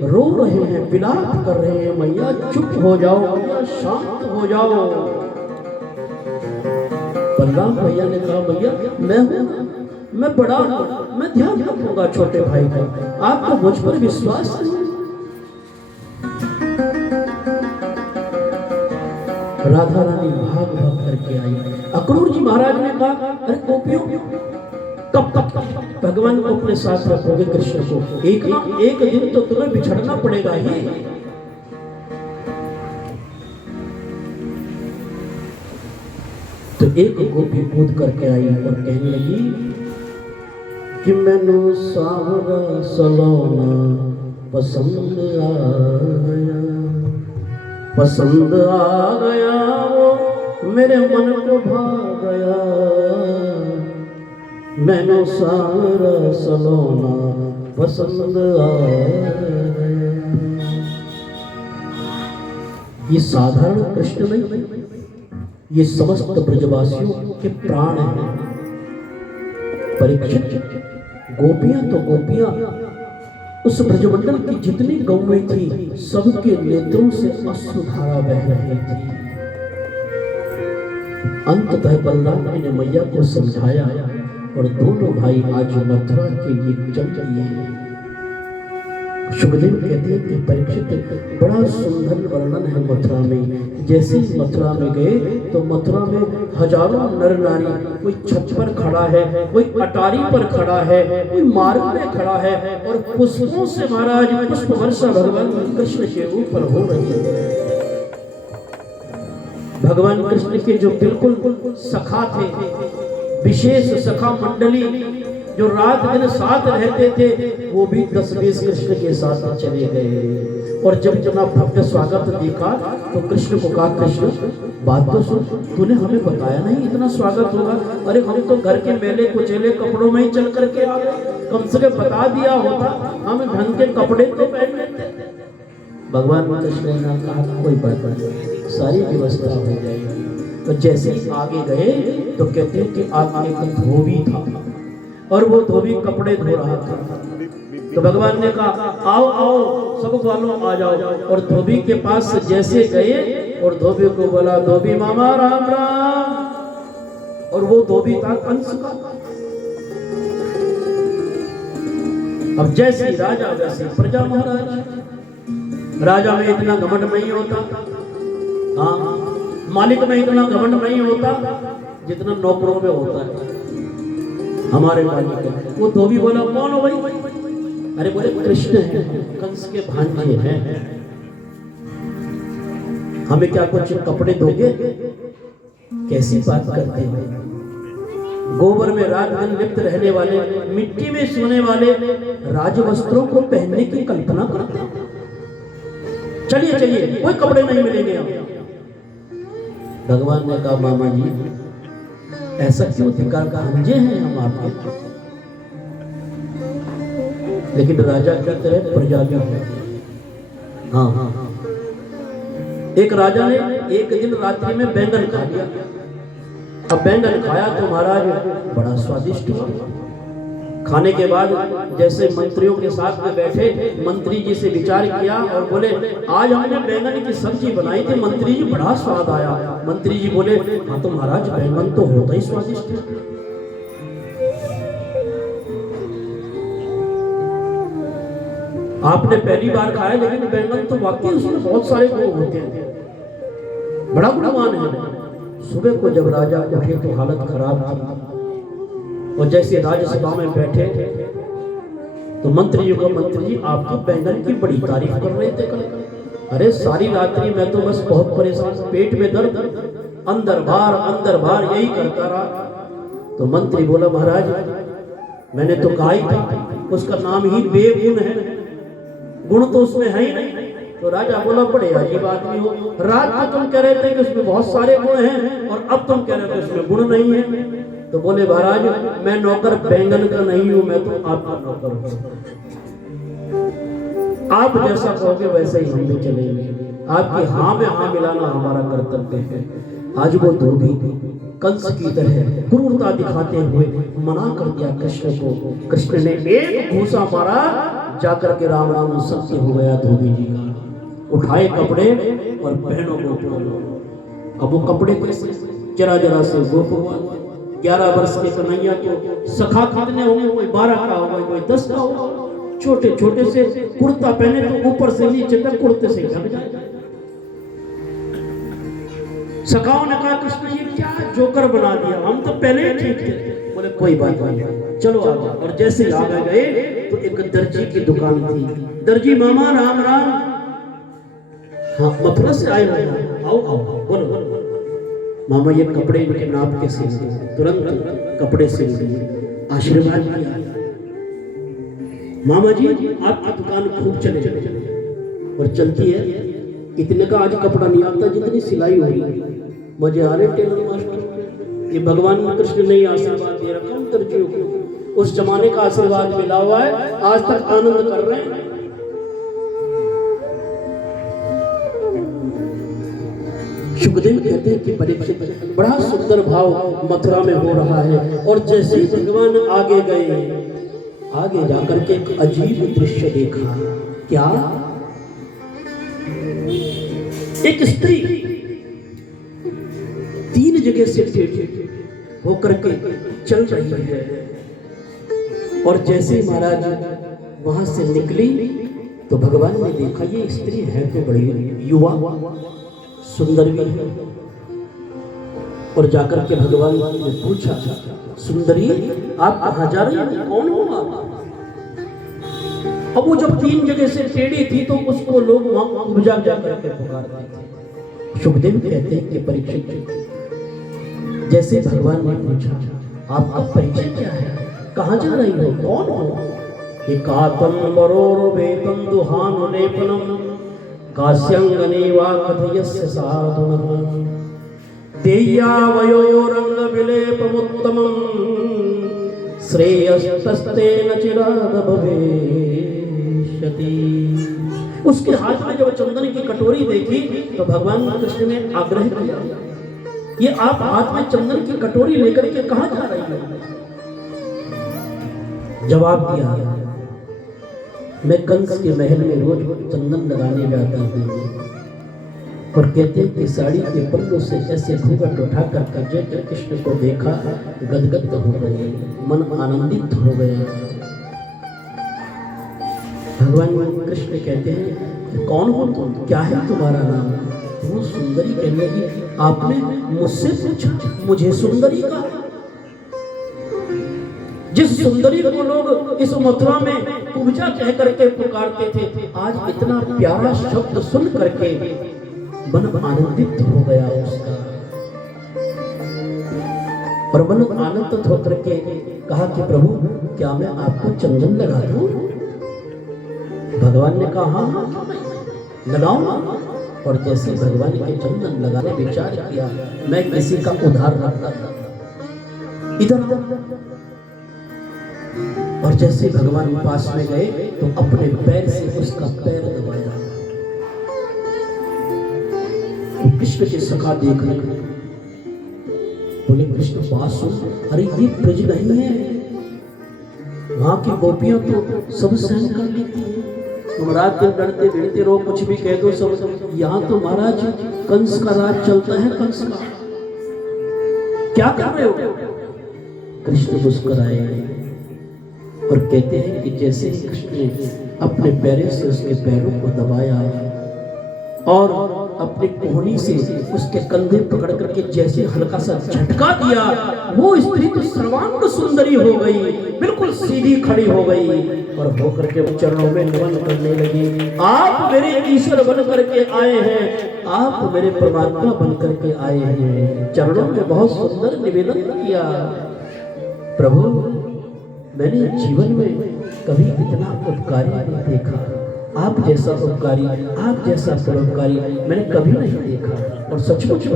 रो रहे हैं, विलाप कर रहे हैं, मैया चुप हो जाओ, मैया शांत हो जाओ। बलराम भैया ने कहा भैया मैं बड़ा हूं, मैं ध्यान रखूंगा छोटे भाई का, आपको मुझ पर विश्वास नहीं। राधा रानी भाग भाग करके आई। अक्रूर जी महाराज ने कहा अरे गोपियों कब तक भगवान को अपने साथ रखोगे, कृष्ण को? एक ना एक दिन तो तुम्हें बिछड़ना पड़ेगा ही। तो एक गोपी कूद करके आई और कहने लगी कि मैनू सावरा सलोना पसंद आ गया, पसंद आ गया, वो मेरे मन को भा गया, मैनू सावरा सलोना पसंद आ गया। ये साधारण कृष्ण नहीं, ये समस्त ब्रजवासियों के प्राण हैं। परीक्षित गोपियां तो गोपियां, उस ब्रजमंडल की जितनी गौएं थी सबके नेत्रों से अश्रुधारा बह रही थी। अंततः बलराम जी ने मैया को समझाया और दोनों भाई आज मथुरा के लिए चल दिए। सुखदेव कहते हैं कि परीक्षित बड़ा सुंदर वर्णन है मथुरा में। जैसे ही मथुरा में गए तो मथुरा में हजारों नर नारी, कोई छत पर खड़ा है, कोई अटारी पर खड़ा है, कोई मार्ग में खड़ा है और पुष्पों से महाराज पुष्प वर्षा भगवान कृष्ण के ऊपर हो रही है। भगवान कृष्ण के जो बिल्कुल सखा थे, विशेष सखा मंडली जो रात दिन साथ रहते थे, वो भी 10-20 कृष्ण के साथ चले गए। और जब जना भक्त स्वागत देखा तो कृष्ण को कहा कृष्ण बात तो सुन, तूने हमें बताया नहीं इतना स्वागत होगा। अरे हम तो घर के मेले कुचेले कपड़ों में ही चल करके आ गए, कम से कम बता दिया होता हम ढंग के कपड़े तो पहन लेते। भगवान कृष्ण ने कहा कोई बात नहीं, सारी व्यवस्था हो जाएगी। तो जैसे ही आगे गए तो कहते हैं कि आगे एक धोबी था और वो धोबी कपड़े धो रहा था। तो भगवान ने कहा आओ आओ सब वालों आ जाओ। और धोबी के पास जैसे गए और धोबी को बोला धोबी मामा राम राम। और वो धोबी था कंस का। अब जैसे राजा वैसे प्रजा महाराज। राजा में इतना घमंड नहीं होता, हाँ मालिक में इतना घमंड नहीं होता जितना नौकरों में होता है। हमारे मालिक है। वो धोबी बोला कौन हो भाई? अरे बोले कृष्ण है, कंस के भांजे हैं, हमें क्या कुछ कपड़े दोगे? कैसी बात करते हैं? गोबर में रात दिन लिप्त रहने वाले, मिट्टी में सोने वाले राजवस्त्रों को पहनने की कल्पना करते हैं। चलिए चलिए कोई कपड़े नहीं मिलेंगे। भगवान ने कहा मामा जी ऐसा क्यों धिक्कार, भांजे हैं हम आपके। लेकिन राजा की तरह प्रजा भी है। हाँ हाँ हाँ। एक राजा ने एक दिन रात्रि में बैंगन खा लिया। अब बैंगन खाया तो महाराज बड़ा स्वादिष्ट हुआ। खाने के बाद जैसे मंत्रियों के साथ में बैठे, मंत्री जी से विचार किया और बोले आज हमने बैंगन की सब्जी बनाई थी मंत्री जी, बड़ा स्वाद आया। मंत्री जी बोले हाँ तो महाराज बैंगन तो होता ही स्वादिष्ट है। आपने पहली बार खाया लेकिन बैंगन तो वाकई उसमें बहुत सारे गुण होते हैं, बड़ा गुणवान है। सुबह को जब राजा उठे तो हालत खराब थी और जैसे राज्यसभा में बैठे तो मंत्री जी आपकी बैंगन की बड़ी तारीफ कर रहे थे कल। अरे सारी रात्रि मैं तो बस बहुत परेशान, पेट में दर्द, अंदर बाहर यही करता रहा। तो मंत्री बोला महाराज मैंने तो कहा ही था उसका नाम ही बेगुण है, गुण तो उसमें है ही नहीं। तो राजा बोला बड़े अजीब आदमी हो, रात में तुम कह रहे थे कि उसमें बहुत सारे गुण हैं और अब तुम कह रहे थे उसमें गुण नहीं है। तो बोले महाराज मैं नौकर बैंगन का नहीं हूं, मैं तो आपका नौकर हूं, आप जैसा कहोगे वैसे ही हम भी चलेंगे। आपकी हाँ में हाँ मिलाना हमारा कर्तव्य है। आज वो धोबी कंस की तरह क्रूरता दिखाते हुए मना कर दिया कृष्ण को। कृष्ण ने एक घूसा मारा, जाकर के राम राम सत्य हो गया धोबी जी का। उठाए कपड़े और बहनों को पहनो। अब वो कपड़े कैसे? जरा जरा से गोप हुआ। 11 वर्ष के कन्हैया को सखा कितने होंगे? कोई 12 का होगा, कोई 10 का होगा। छोटे छोटे से कुर्ता पहने तो ऊपर से नीचे तक कुर्ते से ढक जाए। सखाओं ने कहा कृष्ण ये क्या जोकर बना दिया, हम तो पहले ही ठीक थे। बोले कोई बात नहीं, चलो आगे। और जैसे ही आगे गए तो एक दर्जी की दुकान थी। दर्जी मामा राम राम। हाँ मथुरा से आए हो? आओ आओ बोलो बोलो। मामा ये कपड़े इनके नाप के सिल दिए। तुरंत कपड़े सिल दिए, आशीर्वाद किया। मामा जी आपकी दुकान खूब चले और चलती है। इतने का आज कपड़ा नहीं आता जितनी सिलाई हो रही। मजे आ रहे टेलर मास्टर। ये भगवान कृष्ण ने आशीर्वाद दे रखा उन दर्जियों को। उस जमाने का आशीर्वाद मिला हुआ है, आज तक आनंद कर रहे हैं। सुखदेव कहते हैं कि परीक्षित बड़ा सुंदर भाव मथुरा में हो रहा है। और जैसे ही भगवान आगे गए, आगे जाकर के एक अजीब दृश्य देखा। क्या? एक स्त्री 3 जगह से टेढ़ी होकर के चल रही है। और जैसे महाराज वहां से निकली तो भगवान ने देखा ये स्त्री है तो बड़ी युवा, सुंदर भी है। और जाकर के भगवान ने पूछा, सुंदरी आप कहाँ जा रही हो, कौन हो आप? अब वो जब 3 जगह से टेढ़ी थी तो उसको लोग वहां पूजा जाकर के पुकारते थे। सुखदेव कहते हैं कि परीक्षित जैसे भगवान ने पूछा आपका परिचय क्या है, कहाँ जा रही हो, कौन हो? एकातम वरोर वेतम दुहान लेपनम कास्यंगने वा कथयस्य साधुनः देया वयोरंग विलेपमुत्तमं श्रेयस्तस्तेन चिराद भवेष्यति। उसके हाथ में जब चंदन की कटोरी देखी तो भगवान कृष्ण ने आग्रह किया, ये आप हाथ में चंदन की कटोरी लेकर के कहां जा रही हो? जवाब दिया, मैं कंस के महल में रोज चंदन लगाने जाता हूँ। और कहते हैं कि साड़ी के पल्लू से ऐसे घूंघट उठाकर जब कृष्ण को देखा गदगद हो गए, मन आनंदित हो गया। भगवान कृष्ण कहते हैं कौन हो तुम, क्या है तुम्हारा नाम? वो सुंदरी कहने लगी, आपने मुझसे पूछा, मुझे सुंदरी का? जिस सुंदरी को लोग इस मथुरा में पूजा कह करके पुकारते थे, आज इतना प्यारा शब्द सुन करके मन आनंदित हो गया उसका। और मन आनंदित होकर के कहा कि प्रभु क्या मैं आपको चंदन लगा दूं? भगवान ने कहा हाँ हाँ लगाओ ना। और जैसे भगवान के चंदन लगाने विचार किया, मैं किसी का उधार रखता था इधर। और जैसे भगवान पास में गए तो अपने पैर से उसका पैर दबाया। कृष्ण के सखा देख रहे, बोले कृष्ण बात सुन, अरे ये ब्रज नहीं है, वहां की गोपियां तो सब सहन कर लेती है। तुम रात दिन डरते भिड़ते रहो, कुछ भी कह दो सब। यहाँ तो महाराज कंस का राज चलता है, कंस का। क्या कर रहे हो? कृष्ण मुस्कुराए और कहते हैं कि जैसे कृष्ण ने अपने पैरों से उसके पैरों को दबाया और अपनी कोहनी से उसके कंधे पकड़ करके जैसे हल्का सा झटका दिया, वो स्त्री तो सर्वांग सुंदरी हो गई, बिल्कुल सीधी खड़ी हो गई और होकर के चरणों में नमन करने लगी। आप मेरे ईश्वर बन करके आए हैं, आप मेरे परमात्मा बन करके आए हैं। चरणों में बहुत सुंदर निवेदन किया, प्रभु मैंने जीवन में कभी इतना उपकारी नहीं देखा, आप जैसा उपकारी, आप जैसा परोपकारी मैंने कभी नहीं देखा। और सचमुच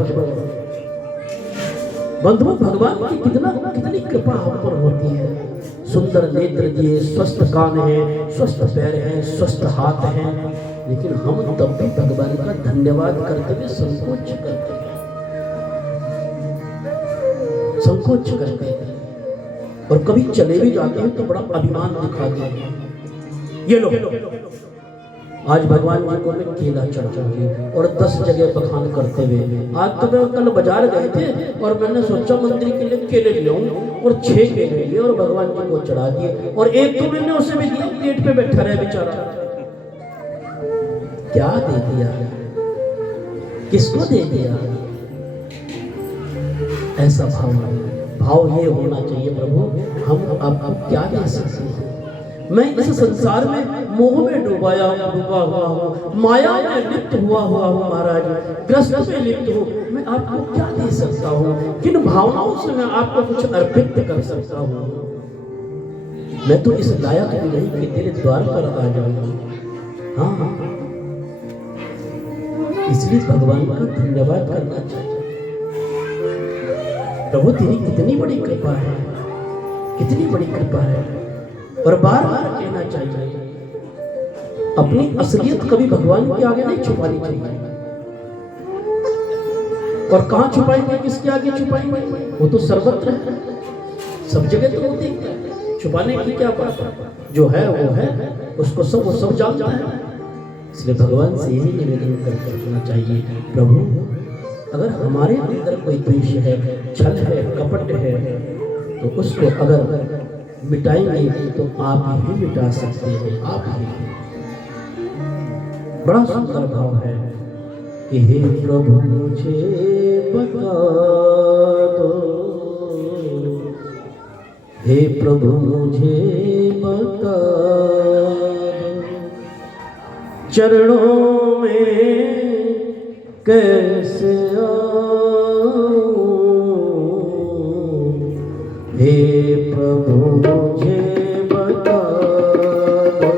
बंधुओं भगवान की कितनी कृपा हम पर होती है। सुंदर नेत्र दिए, स्वस्थ कान हैं, स्वस्थ पैर हैं, स्वस्थ हाथ हैं, लेकिन हम तब भी भगवान का धन्यवाद करते हुए संकोच करते हैं, संकोच करते हैं। और कभी चले भी जाते हैं तो बड़ा अभिमान दिखाते हैं। ये लो आज भगवान जी को मैं केला चढ़ाऊंगी, और 10 जगह बखान करते हुए। आज तो मैं कल बाजार गए थे और मैंने सोचा मंदिर के लिए केले ले आऊं, और 6 केले लिए और भगवान जी को चढ़ा दिए, और एक तो मैंने उसे भी दिया, पेट पे बैठा रहे बेचारा। क्या दे दिया, किसको दे दिया? ऐसा भाव ये होना चाहिए, प्रभु हम आपको क्या दे सकते हैं? मैं इस संसार में मोह में डूबा हुआ हूँ, माया में लिप्त हुआ हूँ महाराज, ग्रस्त में लिप्त हूँ। मैं आपको क्या दे सकता हूँ? किन भावनाओं से मैं आपको कुछ अर्पित कर सकता हूँ? मैं तो इस लायक भी नहीं कि तेरे द्वार पर आ जाऊँ। हाँ, इसलिए भगवान का धन्यवाद करना चाहिए। प्रभु तेरी कितनी बड़ी कृपा है, कितनी बड़ी कृपा है। और बार बार कहना चाहिए, अपनी असलियत कभी भगवान के आगे नहीं छुपानी चाहिए। और कहां छुपाएंगे, किसके आगे छुपाएंगे? वो तो सर्वत्र है, सब जगह तो वो देखता है, छुपाने की क्या बात है? जो है वो है, उसको वो सब जानता है। इसलिए भगवान से यही निवेदन करके रखना चाहिए, प्रभु अगर हमारे अंदर कोई द्वेष है, छल है, कपट है, तो उसको अगर मिटाएंगे तो आप ही मिटा सकते हैं, आप ही। बड़ा सुंदर भाव है कि हे प्रभु मुझे बता दो, हे प्रभु मुझे बता दो, चरणों में कैसे आऊं, हे प्रभु मुझे बता दो,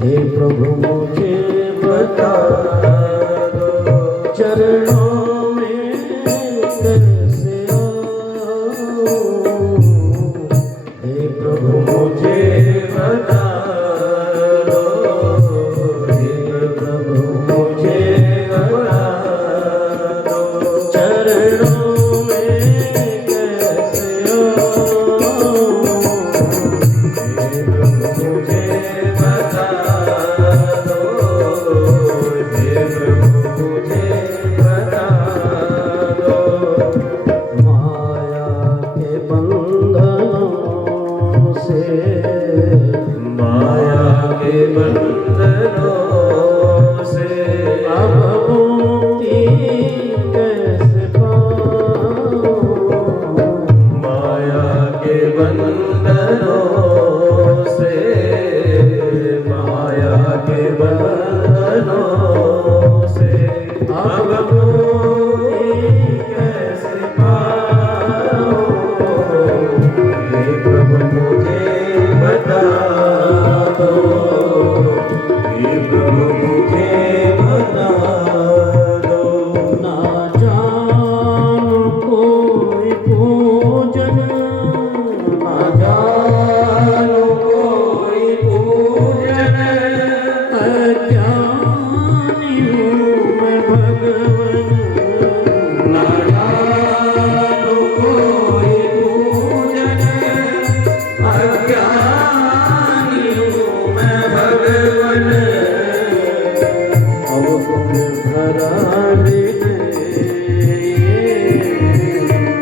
हे प्रभु मुझे बता दो, चरणों में कैसे आऊं, हे प्रभु मुझे बता दो, हे प्रभु मुझे बता दो, चरणों में कैसे आऊं, हे प्रभु मुझे बता दो, हे प्रभु मुझे बता दो। माया के बंधनों से, माया के बंधनों से अब मुक्ति कैसे पाऊं, माया के बंधनों से, माया के बंधनों से अब मुक्ति कैसे पाऊं, हे प्रभु मुझे बता दो, हे प्रभु मुझे बता दो। ना जानो कोई पूजन, ना जानो कोई पूजन, अज्ञानी हूँ मैं भगवन, ना जानो कोई पूजन, अज्ञानी हूँ मैं भगवन, अवगुण भरा हृदय,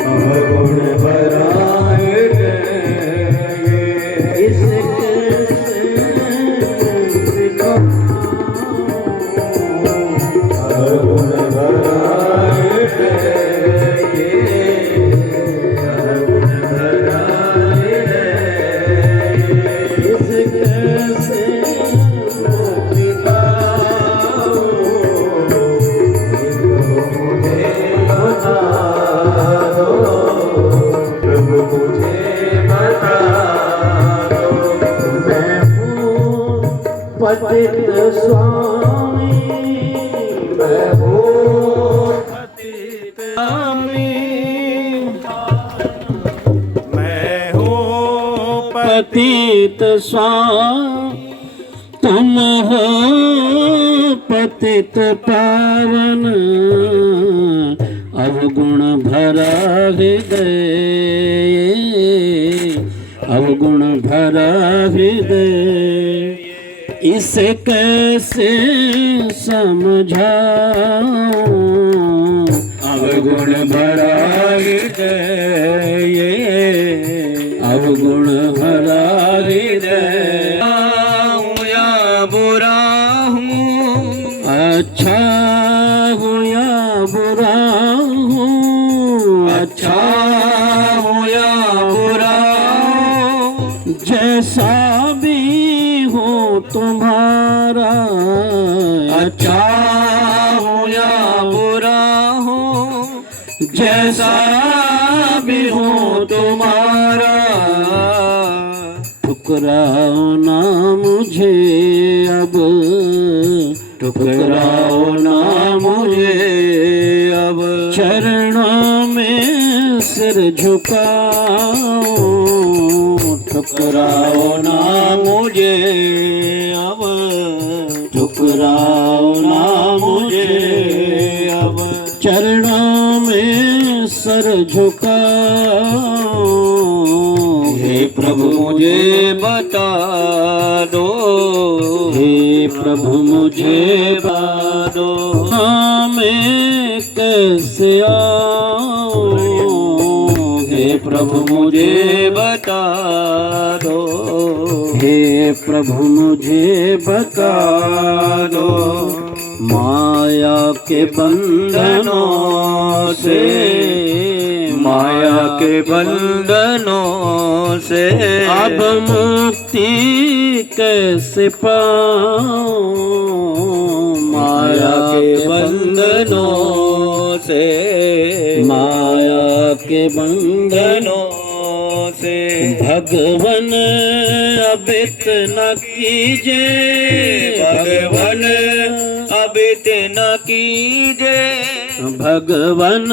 अवगुण भरा हृदय, इसे कैसे दिखाऊं, अवगुण भरा हृदय, अवगुण भरा हृदय, इसे कैसे दिखाऊं, प्रभु मुझे बता दो, मैं हूँ पतित स्वामी, मैं हूँ पतित स्वामी, मैं हूँ पतित तुम हो पतित पावन, अवगुण भरा हृदय, अवगुण भरा हृदय, इसे कैसे समझाऊं, अवगुण भरा हृदय, अवगुण भरा हृदय। या बुरा हूँ, अच्छा हूँ या बुरा हूँ, अच्छा हूँ या बुरा, जैसा भी हो तुम्हारा, अच्छा हूँ या बुरा हूँ, जैसा भी हो तुम्हारा। ठुकराओ ना मुझे अब, ठुकराओ ना मुझे अब, चरणों में सिर झुकाओ, ठुकराओ ना मुझे अब, ठुकराओ ना मुझे अब, चरणों में सर झुकाओ। हे प्रभु मुझे बता दो, हे प्रभु मुझे बता दो, हाँ मैं कैसे आऊं, हे प्रभु मुझे बता दो, हे प्रभु मुझे बता दो, माया के बंधनों से, माया के बंधनों से, अब मुक्ति कैसे पाऊं, माया के बंधनों से, माया के बंधनों से, भगवन अब इतना कीजिए, भगवन अब इतना कीजिए, भगवन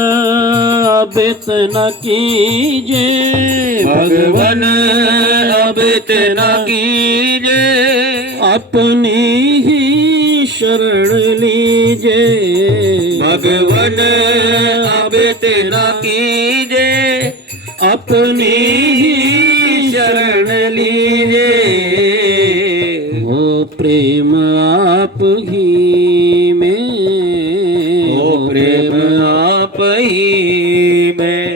अब इतना कीजिए, भगवन अब इतना कीजिए, अपनी ही शरण लीजिए, भगवन अब इतना कीजिए, अपनी ही शरण लीजिए। वो प्रेम आप ही में, हो प्रेम आप ही में,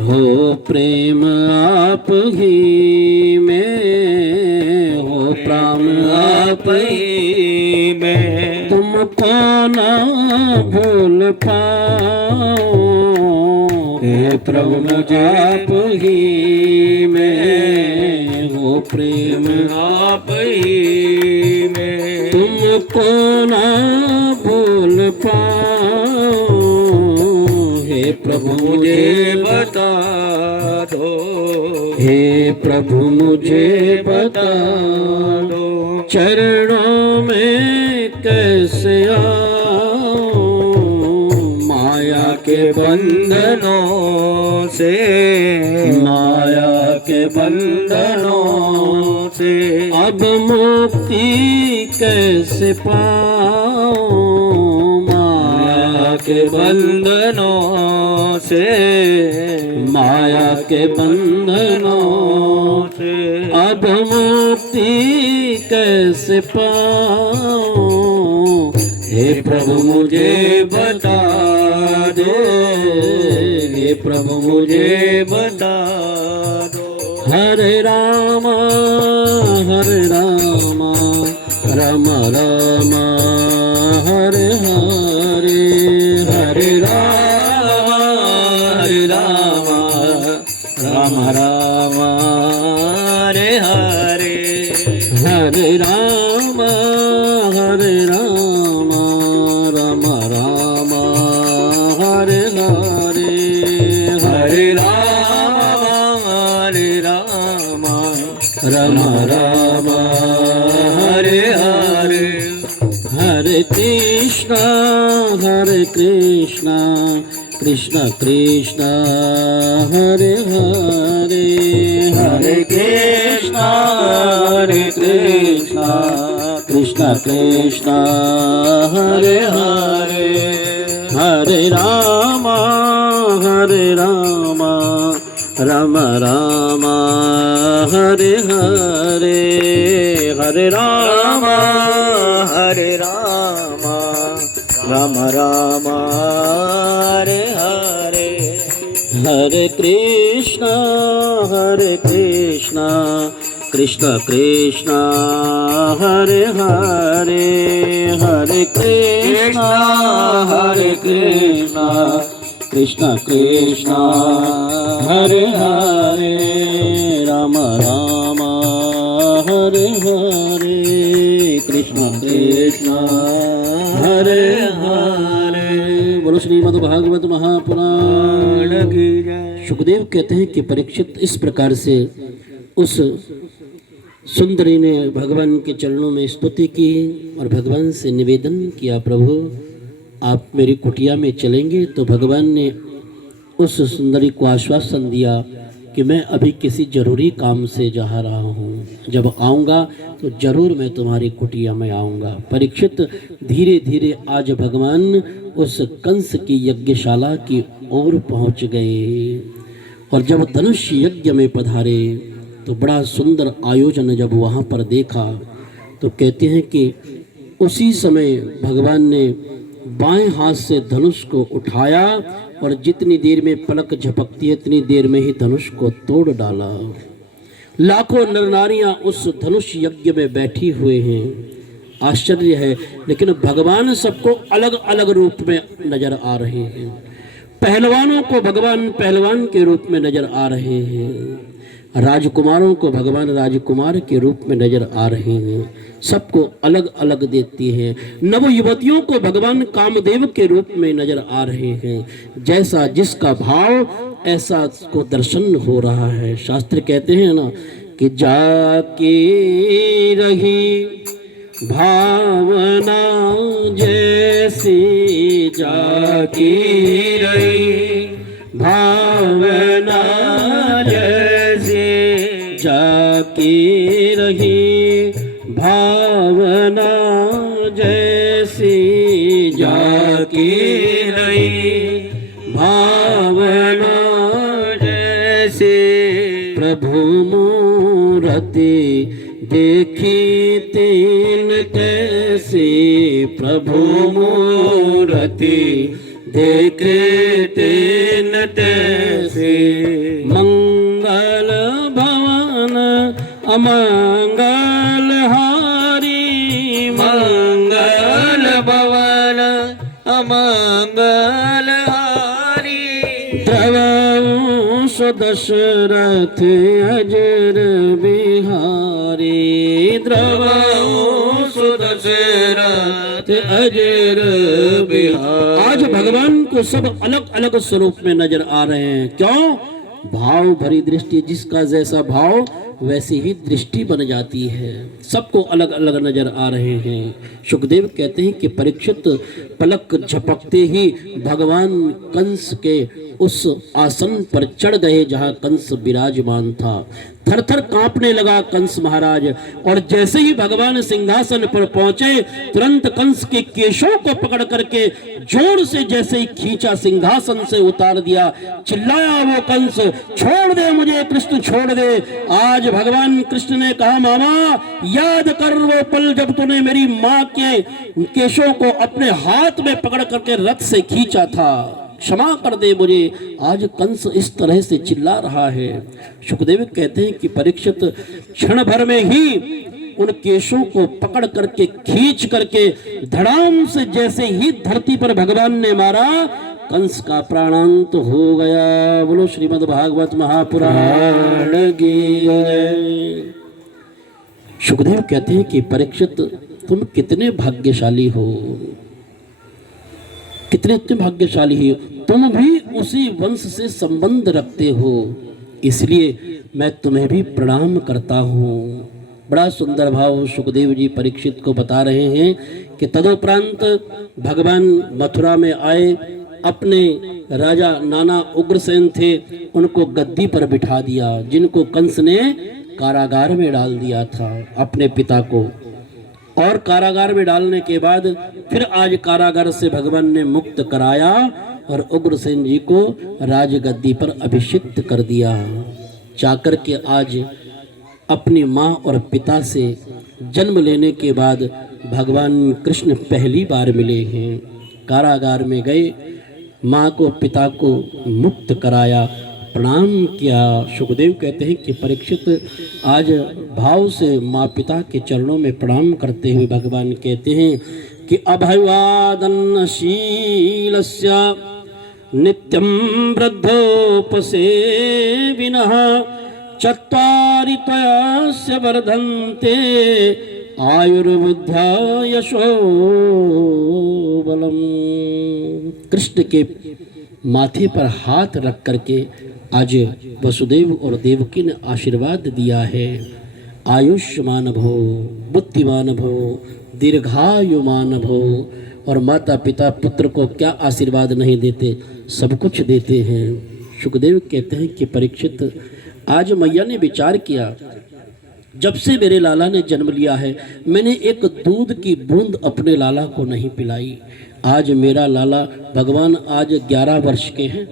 हो प्रेम आप ही में, हो प्राण आप ही में, तुमको ना भूल पाऊं, हे प्रभु मुझे आप ही में, हो प्रेम आप ही में, तुमको ना भूल पाऊं, हे प्रभु मुझे बता दो, हे प्रभु मुझे बता दो, चरणों में कैसे आऊं, माया के बंधनों से, माया के बंधनों से, अब मुक्ति कैसे पाऊं, माया के बंधनों से, माया के बंधनों से, अब मुक्ति कैसे पाऊं, हे प्रभु मुझे बता दो, हे प्रभु मुझे बता दो, हरे राम राम राम हरे हरे, हरे राम राम राम हरे हरे, हरे राम राम राम हरे हरे, हरे राम राम राम हरे हरे, हरे कृष्णा कृष्ण कृष्ण हरे हरे, हरे कृष्णा कृष्ण कृष्ण हरे हरे हरे राम राम राम हरे हरे हरे राम राम राम हरे हरे हरे कृष्ण कृष्ण कृष्ण हरे हरे हरे कृष्ण कृष्ण कृष्ण हरे हरे राम राम हरे हरे कृष्ण कृष्ण हरे हरे। बोलो श्रीमद् भागवत महापुराण की जय। सुखदेव कहते हैं कि परीक्षित इस प्रकार से उस सुंदरी ने भगवान के चरणों में स्तुति की और भगवान से निवेदन किया, प्रभु आप मेरी कुटिया में चलेंगे। तो भगवान ने उस सुंदरी को आश्वासन दिया कि मैं अभी किसी जरूरी काम से जा रहा हूँ, जब आऊँगा तो जरूर मैं तुम्हारी कुटिया में आऊँगा। परीक्षित धीरे धीरे आज भगवान उस कंस की यज्ञशाला की ओर पहुँच गए और जब धनुष यज्ञ में पधारे तो बड़ा सुंदर आयोजन जब वहाँ पर देखा तो कहते हैं कि उसी समय भगवान ने बाएं हाथ से धनुष को उठाया और जितनी देर में पलक झपकती है इतनी देर में ही धनुष को तोड़ डाला। लाखों नर नारियां उस धनुष यज्ञ में बैठी हुए हैं। आश्चर्य है, लेकिन भगवान सबको अलग अलग रूप में नजर आ रहे हैं। पहलवानों को भगवान पहलवान के रूप में नजर आ रहे हैं, राजकुमारों को भगवान राजकुमार के रूप में नजर आ रहे हैं। सबको अलग अलग देती है। नव युवतियों को भगवान कामदेव के रूप में नजर आ रहे हैं। जैसा जिसका भाव ऐसा को दर्शन हो रहा है। शास्त्र कहते हैं ना कि जाके रही भावना जैसी, जाके रही भावना जैसी, जाके रही भावना जैसी, जाके रही भावना जैसे, प्रभु मूरति देखी तीन कैसे, प्रभु मूरति देखे तीन तैसे, मंगल भवन अमंगल हारी, मंगल भवन अमंगल हारी, द्रवंश दशरथ अजर बिहारी, द्रवंश दशरथ अजर बिहारी। आज भगवान को सब अलग अलग स्वरूप में नजर आ रहे हैं। क्यों? भाव भरी दृष्टि, जिसका जैसा भाव वैसी ही दृष्टि बन जाती है। सबको अलग अलग नजर आ रहे हैं। सुखदेव कहते हैं कि परीक्षित पलक झपकते ही भगवान कंस के उस आसन पर चढ़ गए जहां कंस विराजमान था। थर थर कांपने लगा कंस महाराज, और जैसे ही भगवान सिंहासन पर पहुंचे तुरंत कंस के केशों को पकड़ करके जोर से जैसे ही खींचा सिंहासन से उतार दिया। चिल्लाया वो कंस, छोड़ दे मुझे कृष्ण, छोड़ दे। आज भगवान कृष्ण ने कहा, मामा याद कर वो पल जब तूने मेरी माँ के केशों को अपने हाथ में पकड़ करके रथ से खींचा था, क्षमा कर दे मुझे। आज कंस इस तरह से चिल्ला रहा है। सुखदेव कहते हैं कि परीक्षित क्षण भर में ही उन केशों को पकड़ करके खींच करके धड़ाम से जैसे ही धरती पर भगवान ने मारा, कंस का प्राणांत हो गया। बोलो श्रीमद् भागवत महापुराण की जय। सुखदेव कहते हैं कि परीक्षित तुम कितने भाग्यशाली हो, कितने तुम भाग्यशाली हो, तुम भी उसी वंश से संबंध रखते हो, इसलिए मैं तुम्हें भी प्रणाम करता हूँ। बड़ा सुंदर भाव सुखदेव जी परीक्षित को बता रहे हैं कि तदुपरांत भगवान मथुरा में आए, अपने राजा नाना उग्रसेन थे उनको गद्दी पर बिठा दिया, जिनको कंस ने कारागार में डाल दिया था अपने पिता को। और कारागार में डालने के बाद फिर आज कारागार से भगवान ने मुक्त कराया और उग्रसेन जी को राजगद्दी पर अभिषिक्त कर दिया। चाकर के आज अपनी माँ और पिता से जन्म लेने के बाद भगवान कृष्ण पहली बार मिले हैं। कारागार में गए, माँ को पिता को मुक्त कराया, प्रणाम किया। सुखदेव कहते हैं कि परीक्षित आज भाव से माँ पिता के चरणों में प्रणाम करते हुए भगवान कहते हैं कि अभयवादनशीलस्य नित्यं वृद्धोपसेविनः चत्वारि त्वस्य वर्धन्ते आयुर्विद्या यशो बलम। कृष्ण के माथे पर हाथ रख करके आज वसुदेव और देवकी ने आशीर्वाद दिया है, आयुष्मान भव, बुद्धिमान भव, दीर्घायुमान भव। और माता पिता पुत्र को क्या आशीर्वाद नहीं देते, सब कुछ देते हैं। सुखदेव कहते हैं कि परीक्षित आज मैया ने विचार किया, जब से मेरे लाला ने जन्म लिया है मैंने एक दूध की बूंद अपने लाला को नहीं पिलाई। आज मेरा लाला भगवान आज 11 वर्ष के हैं,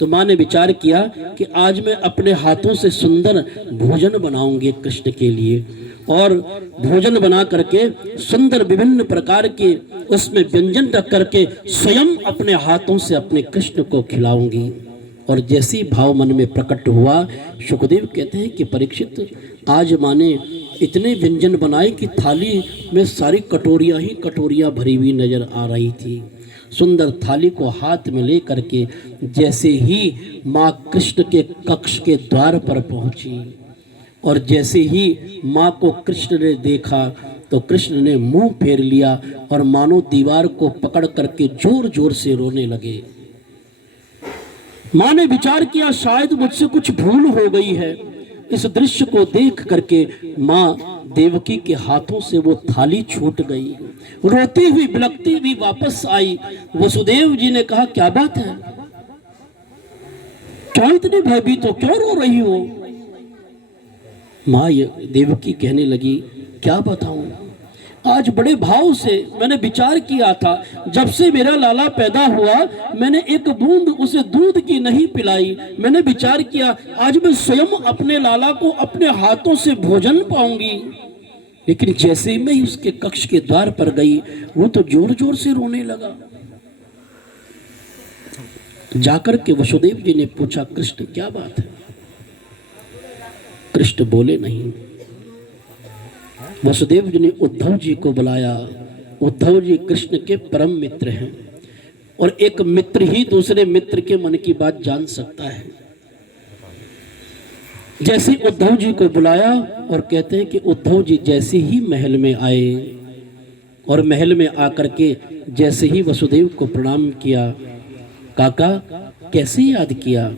तो माँ ने विचार किया कि आज मैं अपने हाथों से सुंदर भोजन बनाऊंगी कृष्ण के लिए, और भोजन बना करके सुंदर विभिन्न प्रकार के उसमें व्यंजन रख करके स्वयं अपने हाथों से अपने कृष्ण को खिलाऊंगी। और जैसी भाव मन में प्रकट हुआ, सुखदेव कहते हैं कि परीक्षित आज माँ ने इतने व्यंजन बनाए कि थाली में सारी कटोरियाँ ही कटोरियाँ भरी हुई नजर आ रही थी। सुंदर थाली को हाथ में ले करके जैसे ही माँ कृष्ण के कक्ष के द्वार पर पहुंची और जैसे ही माँ को कृष्ण ने देखा तो कृष्ण ने मुंह फेर लिया और मानो दीवार को पकड़ करके जोर जोर से रोने लगे। माँ ने विचार किया शायद मुझसे कुछ भूल हो गई है। इस दृश्य को देख करके माँ देवकी के हाथों से वो थाली छूट गई, रोती हुई बिलखती हुई वापस आई। वसुदेव जी ने कहा क्या बात है, क्यों इतनी भयभीत हो, क्यों रो रही हो? माँ देवकी कहने लगी क्या बताऊं, आज बड़े भाव से मैंने विचार किया था, जब से मेरा लाला पैदा हुआ मैंने एक बूंद उसे दूध की नहीं पिलाई। मैंने विचार किया आज मैं स्वयं अपने लाला को अपने हाथों से भोजन पाऊंगी, लेकिन जैसे ही मैं उसके कक्ष के द्वार पर गई वो तो जोर जोर से रोने लगा। जाकर के वसुदेव जी ने पूछा कृष्ण क्या बात है? कृष्ण बोले नहीं। वसुदेव जी ने उद्धव जी को बुलाया। उद्धव जी कृष्ण के परम मित्र हैं और एक मित्र ही दूसरे मित्र के मन की बात जान सकता है। जैसे उद्धव जी को बुलाया और कहते हैं कि उद्धव जी जैसे ही महल में आए और महल में आकर के जैसे ही वसुदेव को प्रणाम किया, काका कैसे याद किया?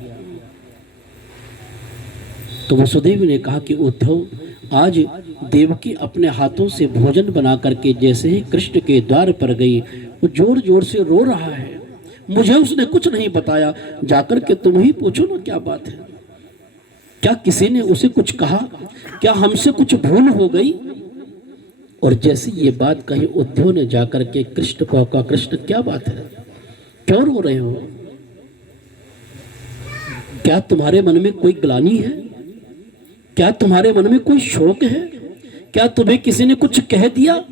तो वसुदेव ने कहा कि उद्धव आज देवकी अपने हाथों से भोजन बना करके जैसे ही कृष्ण के द्वार पर गई वो जोर जोर से रो रहा है, मुझे उसने कुछ नहीं बताया, जाकर के तुम ही पूछो ना क्या बात है, क्या किसी ने उसे कुछ कहा, क्या हमसे कुछ भूल हो गई? और जैसे ये बात कही उद्धव ने जाकर के कृष्ण को कहा कृष्ण क्या बात है, क्यों रो रहे हो? क्या तुम्हारे मन में कोई ग्लानि है? क्या तुम्हारे मन में कोई शोक है? क्या तुम्हें किसी ने कुछ कह दिया?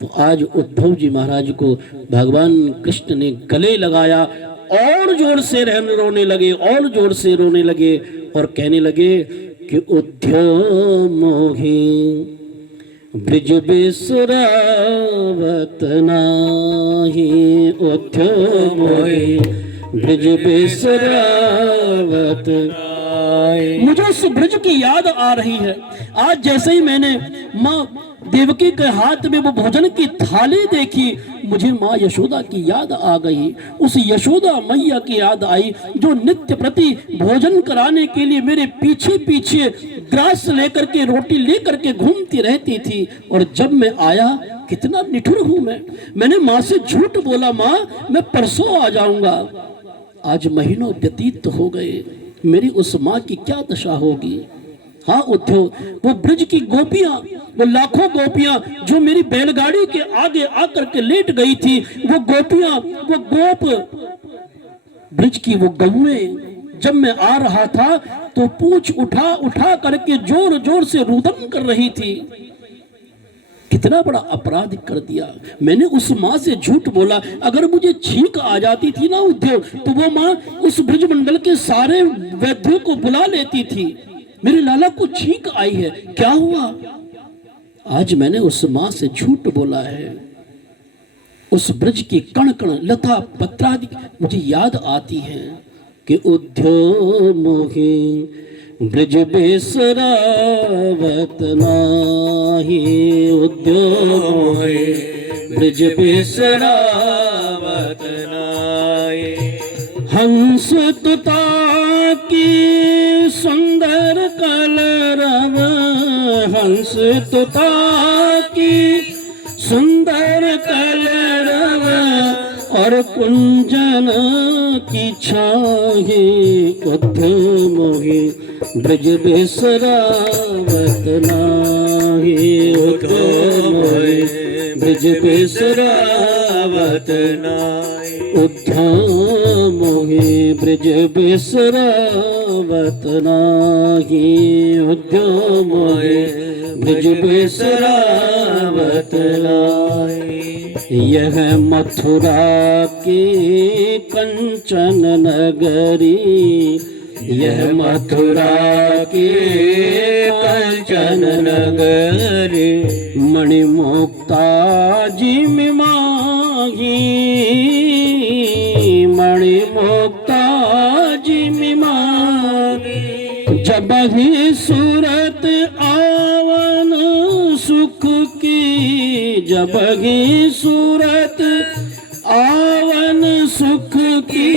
तो आज उद्धव जी महाराज को भगवान कृष्ण ने गले लगाया और जोर से रोने लगे और जोर से रोने लगे और कहने लगे कि उद्धव मोहि ब्रिज बिसरावत नाही, उद्धव मोहि ब्रिज बिसरावत। मुझे उस ब्रज की याद आ रही है। आज जैसे ही मैंने माँ देवकी के हाथ में वो भोजन की थाली देखी, मुझे माँ यशोदा की याद आ गई। उस यशोदा मैया की याद आई जो नित्य प्रति भोजन कराने के लिए मेरे पीछे पीछे ग्रास लेकर के रोटी लेकर के घूमती रहती थी। और जब मैं आया कितना निठुर हूं मैंने माँ से झूठ बोला, माँ मैं परसों आ जाऊंगा। आज महीनों व्यतीत हो गए, मेरी उस माँ की क्या दशा होगी। हाँ उद्धव, वो ब्रज की गोपियां, वो लाखों गोपियां जो मेरी बैलगाड़ी के आगे आकर के लेट गई थी, वो गोपियां, वो गोप, ब्रज की वो गौएं, जब मैं आ रहा था तो पूंछ उठा उठा करके जोर जोर से रुदन कर रही थी। कितना बड़ा अपराध कर दिया मैंने। उस माँ से झूठ बोला। अगर मुझे छींक आ जाती थी ना उद्धव, तो वो माँ उस ब्रजमंडल के सारे वैद्यों को बुला लेती थी। मेरे लाला को छींक आई है, क्या हुआ? आज मैंने उस माँ से झूठ बोला है। उस ब्रज की कण कण लता पत्रादि मुझे याद आती है कि उद्धव मोहे ब्रज बेसरावत नाही, उद्धव मोहे ब्रज बेसरावत नाही। हंस तुता की सुंदर कलरव, हंस तुता की सुंदर कलरव और कुंजन की छाहे, उद्धव मोहे ब्रज बेसरावत नाही, उद्धव मोहे ब्रज बेसरावत नाही, उद्धव मोहे ब्रज बेसरावत नाही, उद्धव मोहे ब्रज बेसरावत नाही। यह मथुरा के कंचन नगरी, यह मथुरा के कंचन नगरी, मणिमुक्ता जी में मांगी, मणिमुक्ता जी में मांगी। जब ही सूरत आवन सुख की, जब ही सूरत आवन सुख की,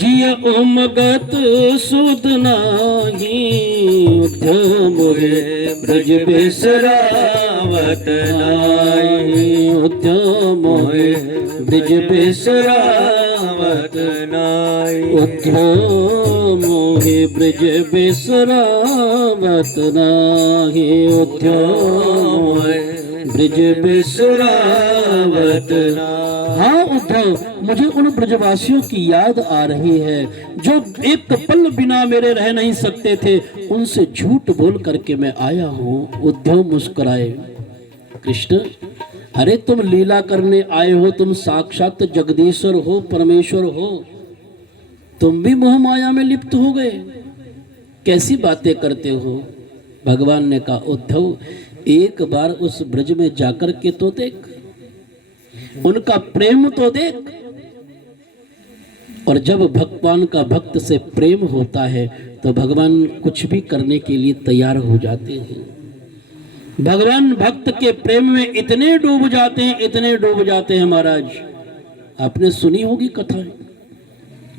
जिय उमगत सुध नाही, उद्धव मोहे ब्रज बेसरावत नाही, उद्धव मोहे ब्रज बेसरावत नाही, उद्धव मोहे ब्रज बेसरावत नाही, उद्धव मोहे ब्रज बेसरावत नाही। हाँ उद्धव, मुझे उन ब्रजवासियों की याद आ रही है जो एक पल बिना मेरे रह नहीं सकते थे। उनसे झूठ बोल करके मैं आया हूँ। उद्धव मुस्कुराए। कृष्ण, अरे तुम लीला करने आए हो, तुम साक्षात जगदीश्वर हो, परमेश्वर हो, तुम भी मोह माया में लिप्त हो गए, कैसी बातें करते हो। भगवान ने कहा, उद्धव एक बार उस ब्रज में जाकर के तो देख, उनका प्रेम तो देख। और जब भगवान का भक्त से प्रेम होता है तो भगवान कुछ भी करने के लिए तैयार हो जाते हैं। भगवान भक्त के प्रेम में इतने डूब जाते हैं, इतने डूब जाते हैं महाराज। आपने सुनी होगी कथा,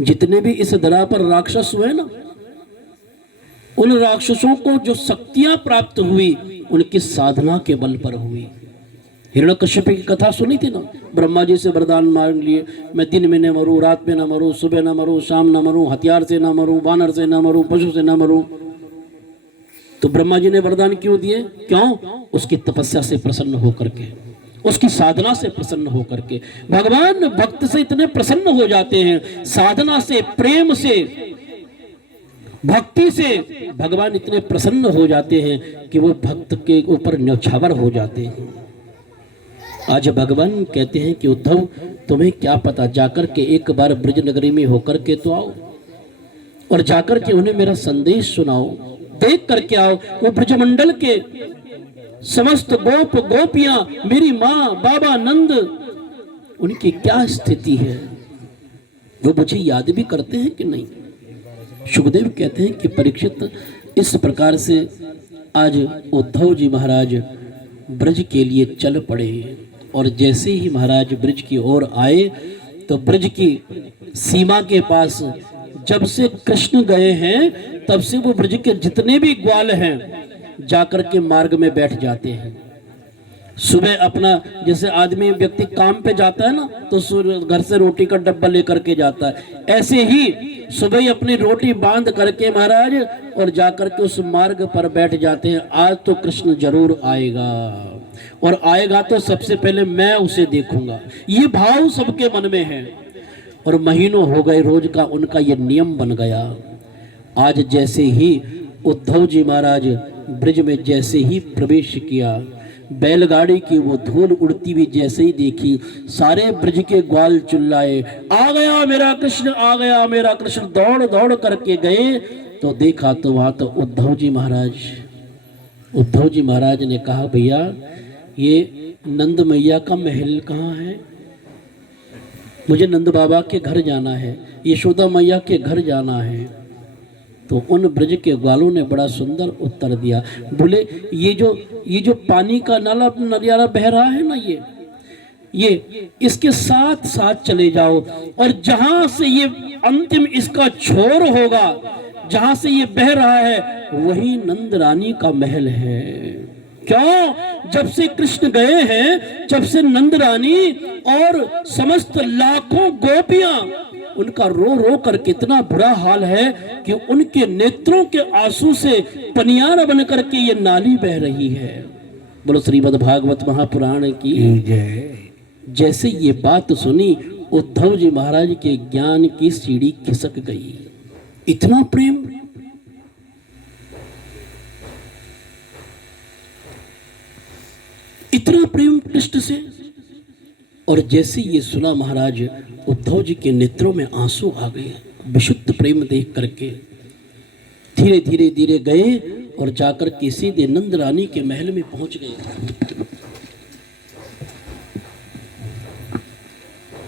जितने भी इस धरा पर राक्षस हुए ना, उन राक्षसों को जो शक्तियां प्राप्त हुई उनकी साधना के बल पर हुई। हिरण्यकश्यप की कथा सुनी थी ना, ब्रह्मा जी से वरदान मांग लिए, मैं दिन में न मरूं, रात में न मरूं, सुबह न मरूं, शाम न मरूं, हथियार से न मरूं, बानर से न मरूं, पशु से न मरूं। तो ब्रह्मा जी ने वरदान क्यों दिए? क्यों? उसकी तपस्या से प्रसन्न होकर के, उसकी साधना से प्रसन्न होकर के। भगवान भक्त से इतने प्रसन्न हो जाते हैं, साधना से, प्रेम से, भक्ति से भगवान इतने प्रसन्न हो जाते हैं कि वो भक्त के ऊपर न्यौछावर हो जाते हैं। आज भगवान कहते हैं कि उद्धव तुम्हें क्या पता, जाकर के एक बार ब्रज नगरी में होकर के तो आओ और जाकर के उन्हें मेरा संदेश सुनाओ, देख करके आओ वो ब्रजमंडल के समस्त गोप गोपियां, मेरी माँ, बाबा नंद, उनकी क्या स्थिति है, वो मुझे याद भी करते हैं कि नहीं। सुखदेव कहते हैं कि परीक्षित, इस प्रकार से आज उद्धव जी महाराज ब्रज के लिए चल पड़े और जैसे ही महाराज ब्रज की ओर आए तो ब्रज की सीमा के पास जब से कृष्ण गए हैं तब से वो ब्रज के जितने भी ग्वाल हैं जाकर के मार्ग में बैठ जाते हैं सुबह अपना, जैसे आदमी व्यक्ति काम पे जाता है ना, तो घर से रोटी का डब्बा लेकर के जाता है, ऐसे ही सुबह ही अपनी रोटी बांध करके महाराज और जाकर के उस मार्ग पर बैठ जाते हैं। आज तो कृष्ण जरूर आएगा, और आएगा तो सबसे पहले मैं उसे देखूंगा, ये भाव सबके मन में है। और महीनों हो गए, रोज का उनका ये नियम बन गया। आज जैसे ही उद्धव जी महाराज ब्रिज में जैसे ही प्रवेश किया, बैलगाड़ी की वो धूल उड़ती हुई जैसे ही देखी, सारे ब्रिज के ग्वाल चिल्लाए, आ गया मेरा कृष्ण, आ गया मेरा कृष्ण। दौड़ दौड़ करके गए तो देखा तो वहां तो उद्धव जी महाराज ने कहा, भैया ये नंद मैया का महल कहाँ है? मुझे नंद बाबा के घर जाना है, यशोदा मैया के घर जाना है। तो उन ब्रज के ग्वालों ने बड़ा सुंदर उत्तर दिया, बोले ये जो पानी का नलियारा बह रहा है ना, ये इसके साथ साथ चले जाओ, और जहां से ये अंतिम इसका छोर होगा, जहां से ये बह रहा है, वही नंद रानी का महल है। क्यों? जब से कृष्ण गए हैं, जब से नंद रानी और समस्त लाखों गोपियां, उनका रो रो कर कितना बुरा हाल है कि उनके नेत्रों के आंसू से पनियार बन करके ये नाली बह रही है। बोलो श्रीमद् भागवत महापुराण की जय। जैसे ये बात सुनी, उद्धव जी महाराज के ज्ञान की सीढ़ी खिसक गई। इतना प्रेम, इतना प्रेम कृष्ण से। और जैसे ये सुना महाराज, उद्धव जी के नेत्रों में आंसू आ गए विशुद्ध प्रेम देख करके। धीरे धीरे धीरे गए और जाकर के सीधे नंद रानी के महल में पहुंच गए।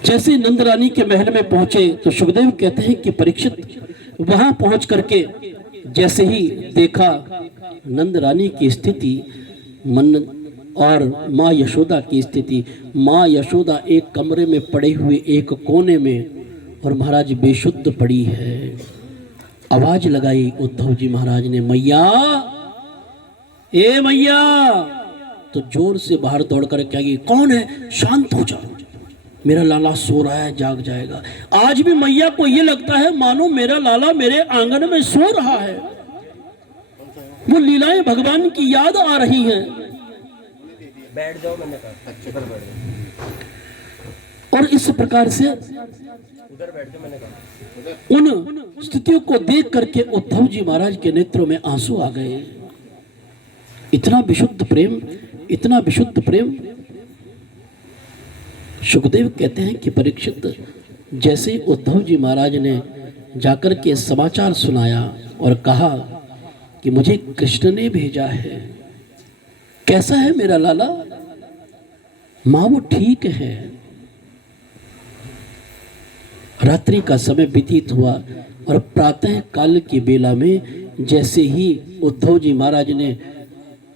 जैसे नंद रानी के महल में पहुंचे तो सुखदेव कहते हैं कि परीक्षित वहां पहुंच करके जैसे ही देखा नंद रानी की स्थिति, मन और माँ यशोदा की स्थिति, माँ यशोदा एक कमरे में पड़े हुए एक कोने में, और महाराज बेशुद्ध पड़ी है। आवाज लगाई उद्धव जी महाराज ने, मैया, ए मैया। तो जोर से बाहर दौड़ कर क्या, कौन है? शांत हो जाओ, मेरा लाला सो रहा है, जाग जाएगा। आज भी मैया को ये लगता है मानो मेरा लाला मेरे आंगन में सो रहा है। वो लीलाएं भगवान की याद आ रही हैं। बैठ जाओ, मैंने कहा अच्छे पर बैठ जाओ। और इस प्रकार से उधर बैठ जाओ, मैंने कहा। उन स्थितियों को देख करके उद्धव जी महाराज के नेत्रों में आंसू आ गए। इतना विशुद्ध प्रेम, इतना विशुद्ध प्रेम। सुखदेव कहते हैं कि परीक्षित, जैसे उद्धव जी महाराज ने जाकर के समाचार सुनाया और कहा कि मुझे कृष्ण ने भेजा है, कैसा है मेरा लाला? मां वो ठीक है। रात्रि का समय व्यतीत हुआ और प्रातः काल की बेला में जैसे ही उद्धव जी महाराज ने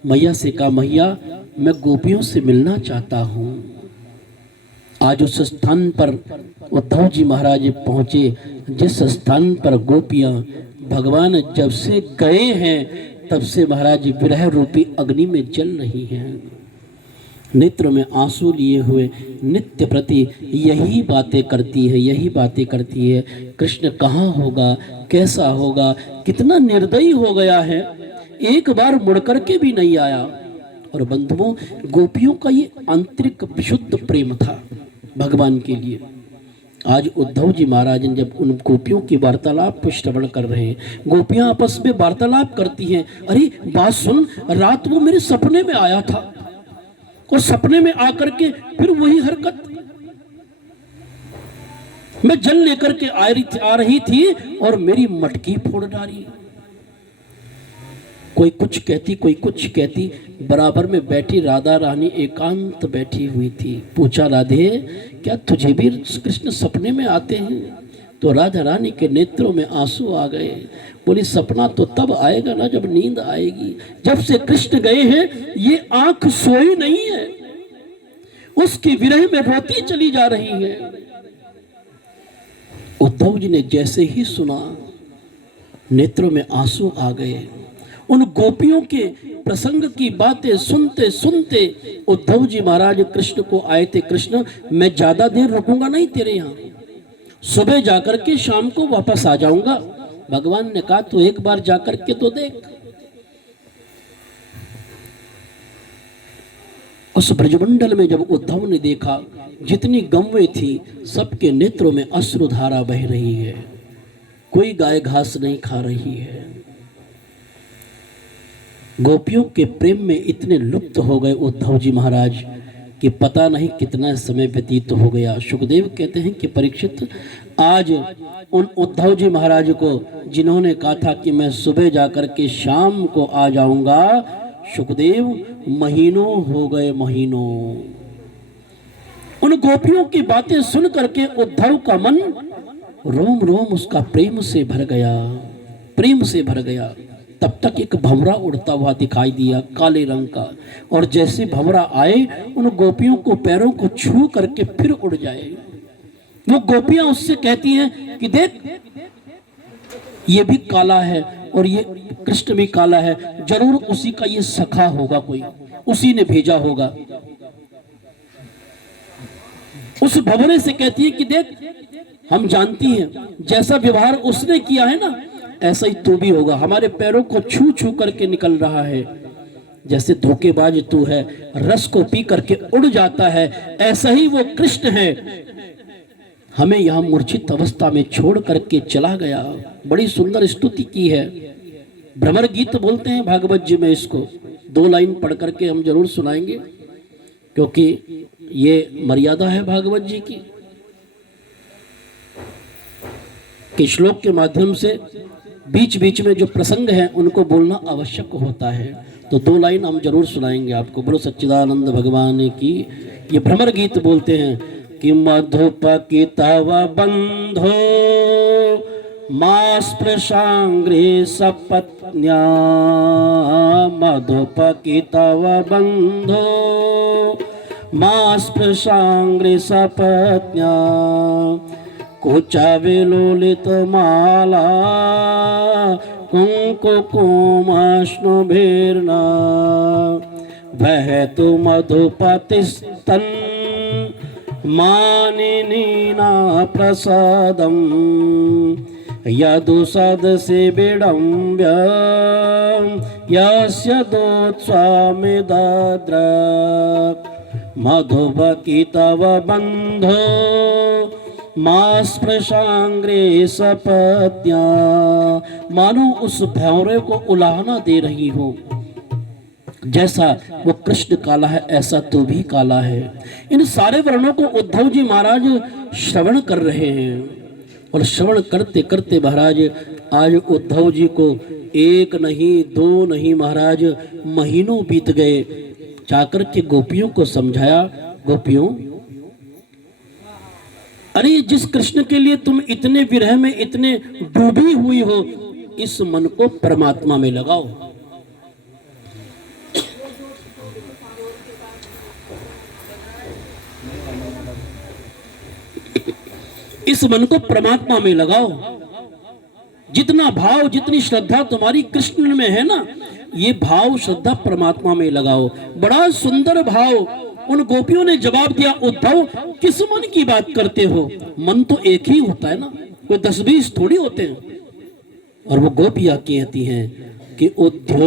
मैया से कहा, मैया मैं गोपियों से मिलना चाहता हूं। आज उस स्थान पर उद्धव जी महाराज पहुंचे जिस स्थान पर गोपियां भगवान जब से गए हैं तब से महाराज विरह रूपी अग्नि में जल रही हैं, नेत्र में आंसू लिए हुए नित्य प्रति यही बातें करती है, यही बातें करती है। कृष्ण कहाँ होगा, कैसा होगा, कितना निर्दयी हो गया है, एक बार मुड़ करके भी नहीं आया। और बंधुओं, गोपियों का ये आंतरिक विशुद्ध प्रेम था भगवान के लिए। आज उद्धव जी महाराज ने जब उन गोपियों की वार्तालाप को श्रवण कर रहे हैं, गोपियां आपस में वार्तालाप करती हैं, अरे बात सुन, रात वो मेरे सपने में आया था और सपने में आकर के फिर वही हरकत, मैं जल लेकर के आ रही थी और मेरी मटकी फोड़ डाली। कोई कुछ कहती, कोई कुछ कहती। बराबर में बैठी राधा रानी एकांत बैठी हुई थी। पूछा, राधे क्या तुझे भी कृष्ण सपने में आते हैं? तो राधा रानी के नेत्रों में आंसू आ गए। बोली, सपना तो तब आएगा ना जब नींद आएगी। जब से कृष्ण गए हैं ये आंख सोई नहीं है, उसकी विरह में रोती चली जा रही है। उद्धव जी ने जैसे ही सुना, नेत्रों में आंसू आ गए। उन गोपियों के प्रसंग की बातें सुनते सुनते उद्धव जी महाराज कृष्ण को आए थे, कृष्ण मैं ज्यादा देर रुकूंगा नहीं तेरे यहाँ, सुबह जाकर के शाम को वापस आ जाऊंगा। भगवान ने कहा तो एक बार जाकर के तो देख। उस ब्रजमंडल में जब उद्धव ने देखा, जितनी गौवें थी सबके नेत्रों में अश्रुधारा बह रही है, कोई गाय घास नहीं खा रही है। गोपियों के प्रेम में इतने लुप्त हो गए उद्धव जी महाराज कि पता नहीं कितना समय व्यतीत हो गया। सुखदेव कहते हैं कि परीक्षित, आज उन उद्धव जी महाराज को जिन्होंने कहा था कि मैं सुबह जाकर के शाम को आ जाऊंगा, सुखदेव महीनों हो गए, महीनों। उन गोपियों की बातें सुन करके उद्धव का मन रोम रोम उसका प्रेम से भर गया, प्रेम से भर गया। तब तक एक भंवरा उड़ता हुआ दिखाई दिया काले रंग का, और जैसे भंवरा आए उन गोपियों को पैरों को छू करके फिर उड़ जाए। वो गोपियां उससे कहती हैं कि देख ये भी काला है और ये कृष्ण भी काला है, जरूर उसी का ये सखा होगा, कोई उसी ने भेजा होगा। उस भंवरे से कहती है कि देख हम जानती हैं जैसा व्यवहार उसने किया है ना, ऐसा ही तू भी होगा, हमारे पैरों को छू छू करके निकल रहा है। जैसे धोखेबाज तू है, रस को पी करके उड़ जाता है, ऐसा ही वो कृष्ण है, हमें यहां मूर्छित अवस्था में छोड़ करके चला गया। बड़ी सुंदर स्तुति की है, भ्रमर गीत बोलते हैं भागवत जी में इसको। 2 लाइन पढ़ करके हम जरूर सुनाएंगे, क्योंकि ये मर्यादा है भागवत जी की कि श्लोक के माध्यम से बीच बीच में जो प्रसंग है उनको बोलना आवश्यक होता है। तो 2 लाइन हम जरूर सुनाएंगे आपको। बोलो सच्चिदानंद भगवान की। ये भ्रमर गीत बोलते हैं कि मधुपकितव बंधो मास्पृशांग्रे सपत्न्या, मधुपकितव बंधो मास्पृशांग्रे सपत्न्या, कुचाविलोलित माला कुंकुमाश्नुभिर्ना, वहतु मधुपतिस्तन मानिनीना प्रसादम, यदु सदसि विडम्ब्य यस्य दोत्स्वामि दद्र, मधुपकितव बंधो मास्पृशांग्रे सपत्न्या। मानो उस भंवरे को उलाहना दे रही हो, जैसा वो कृष्ण काला है ऐसा तू भी काला है। इन सारे वर्णों को उद्धव जी महाराज श्रवण कर रहे हैं, और श्रवण करते करते महाराज आज उद्धव जी को 1 नहीं 2 नहीं महाराज महीनों बीत गए। जाकर के गोपियों को समझाया, गोपियों अरे जिस कृष्ण के लिए तुम इतने विरह में इतने डूबी हुई हो, इस मन को परमात्मा में लगाओ। इस मन को परमात्मा में लगाओ। जितना भाव जितनी श्रद्धा तुम्हारी कृष्ण में है ना, ये भाव श्रद्धा परमात्मा में लगाओ। बड़ा सुंदर भाव। उन गोपियों ने जवाब दिया, उद्धव किस मन की बात करते हो, मन तो एक ही होता है ना, कोई 10-20 थोड़ी होते हैं। और वो गोपियां कहती हैं कि उद्धव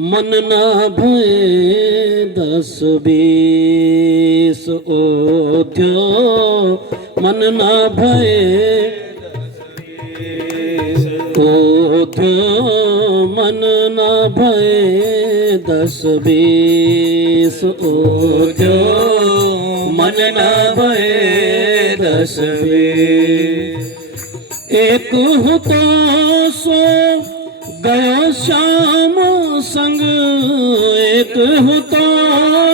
मन न भये 10-20, उद्धव मन न भये, उद्धव मन न भये 10-20, उद्धव मन न भये 10-20। एक हो तो सो गयो श्याम संग, एक हो तो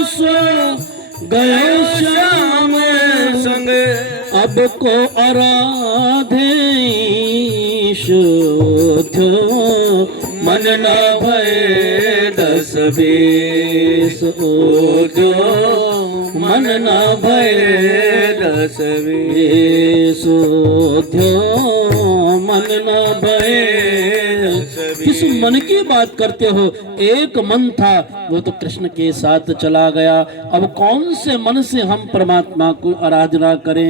सो गयो श्याम संग, अब को आराधे शुद्ध, मन न भये 10-20, उद्धव मन न भये 10-20, उद्धव मन न भये। जिस मन की बात करते हो, एक मन था वो तो कृष्ण के साथ चला गया। अब कौन से मन से हम परमात्मा को आराधना करें?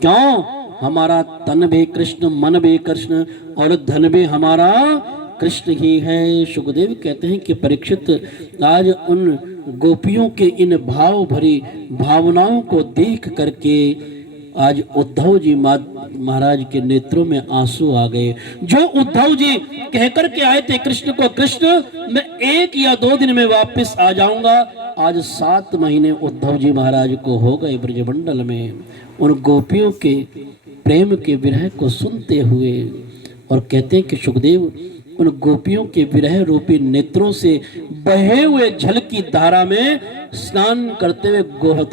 क्यों? हमारा तन भी कृष्ण, मन भी कृष्ण और धन भी हमारा कृष्ण ही है। सुखदेव कहते हैं कि परीक्षित, आज उन गोपियों के इन भाव भरी भावनाओं को देख करके आज उद्धव जी महाराज के नेत्रों में आंसू आ गए। जो उद्धव जी कह करके आए थे कृष्ण को, कृष्ण मैं 1 या 2 दिन में वापस आ जाऊंगा, आज 7 महीने उद्धव जी महाराज को हो गए ब्रजमंडल में उन गोपियों के प्रेम के विरह को सुनते हुए। और कहते हैं कि सुखदेव उन गोपियों के विरह रूपी नेत्रों से बहे हुए जल की धारा में स्नान करते हुए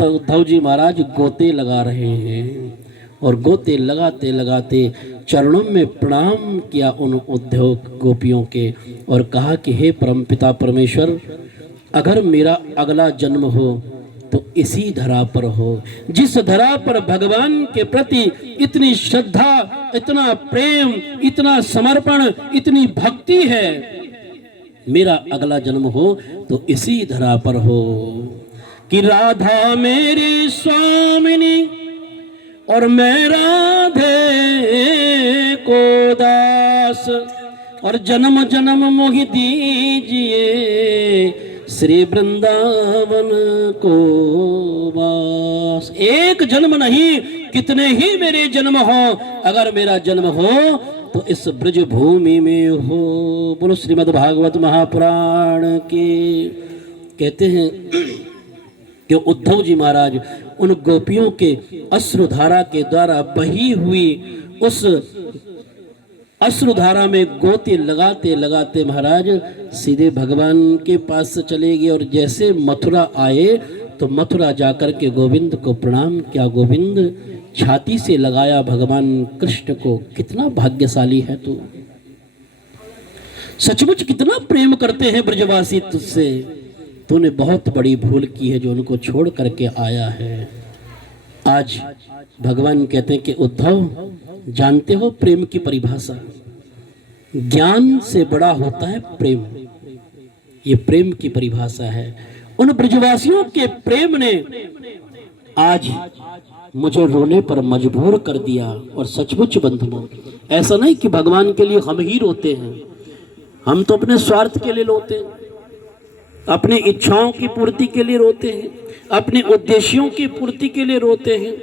उद्धव जी महाराज गोते लगा रहे हैं। और गोते लगाते लगाते चरणों में प्रणाम किया उन उद्धव गोपियों के और कहा कि हे परमपिता परमेश्वर, अगर मेरा अगला जन्म हो तो इसी धरा पर हो, जिस धरा पर भगवान के प्रति इतनी श्रद्धा, इतना प्रेम, इतना समर्पण, इतनी भक्ति है, मेरा अगला जन्म हो तो इसी धरा पर हो। कि राधा मेरी स्वामिनी और मैं राधे को दास, और जन्म जन्म मोहि दीजिए श्री वृंदावन को वास। एक जन्म नहीं, कितने ही मेरे जन्म हो, अगर मेरा जन्म हो तो इस ब्रज भूमि में हो। बोलो श्रीमद् भागवत महापुराण के। कहते हैं कि उद्धव जी महाराज उन गोपियों के अश्रुधारा के द्वारा बही हुई उस अश्रुधारा में गोते लगाते लगाते महाराज सीधे भगवान के पास से चले गए। और जैसे मथुरा आए तो मथुरा जाकर के गोविंद को प्रणाम किया। गोविंद छाती से लगाया भगवान कृष्ण को। कितना भाग्यशाली है तू, सचमुच कितना प्रेम करते हैं ब्रजवासी तुझसे। तूने बहुत बड़ी भूल की है जो उनको छोड़ करके आया है। आज भगवान कहते हैं कि उद्धव, जानते हो प्रेम की परिभाषा, ज्ञान से बड़ा होता है प्रेम। ये प्रेम की परिभाषा है। उन ब्रजवासियों के प्रेम ने आज मुझे रोने पर मजबूर कर दिया। और सचमुच बंधुओं, ऐसा नहीं कि भगवान के लिए हम ही रोते हैं, हम तो अपने स्वार्थ के लिए रोते हैं, अपनी इच्छाओं की पूर्ति के लिए रोते हैं, अपने उद्देश्यों की पूर्ति के लिए रोते हैं।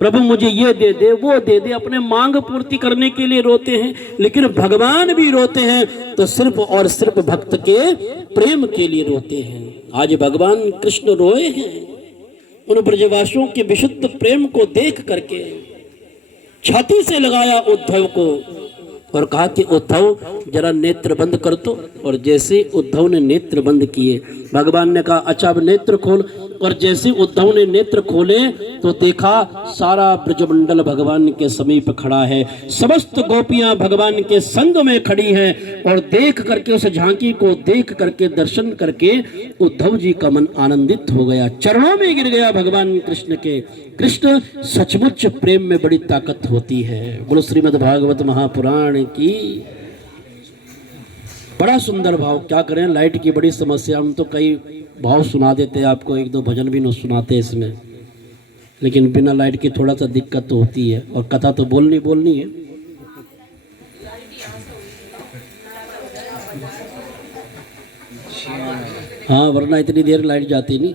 प्रभु मुझे ये दे दे, वो दे दे, अपने मांग पूर्ति करने के लिए रोते हैं। लेकिन भगवान भी रोते हैं तो सिर्फ और सिर्फ भक्त के प्रेम के लिए रोते हैं। आज भगवान कृष्ण रोए हैं उन ब्रजवासियों के विशुद्ध प्रेम को देख करके। छाती से लगाया उद्धव को और कहा कि उद्धव जरा नेत्र बंद कर दो। और जैसे उद्धव ने नेत्र बंद किए, भगवान ने कहा अच्छा अब नेत्र खोल। और जैसे उद्धव ने नेत्र खोले तो देखा सारा ब्रजमंडल भगवान के समीप खड़ा है, समस्त गोपियां भगवान के संग में खड़ी हैं। और देख करके उस झांकी को देख करके, दर्शन करके उद्धव जी का मन आनंदित हो गया, चरणों में गिर गया भगवान कृष्ण के। कृष्ण सचमुच प्रेम में बड़ी ताकत होती है। बोलो श्रीमद् भागवत महापुराण की। बड़ा सुंदर भाव। क्या करें, लाइट की बड़ी समस्या। हम तो कई भाव सुना देते हैं आपको, 1-2 भजन भी न सुनाते इसमें, लेकिन बिना लाइट की थोड़ा सा दिक्कत तो होती है। और कथा तो बोलनी है। हाँ, वरना इतनी देर लाइट जाती नहीं।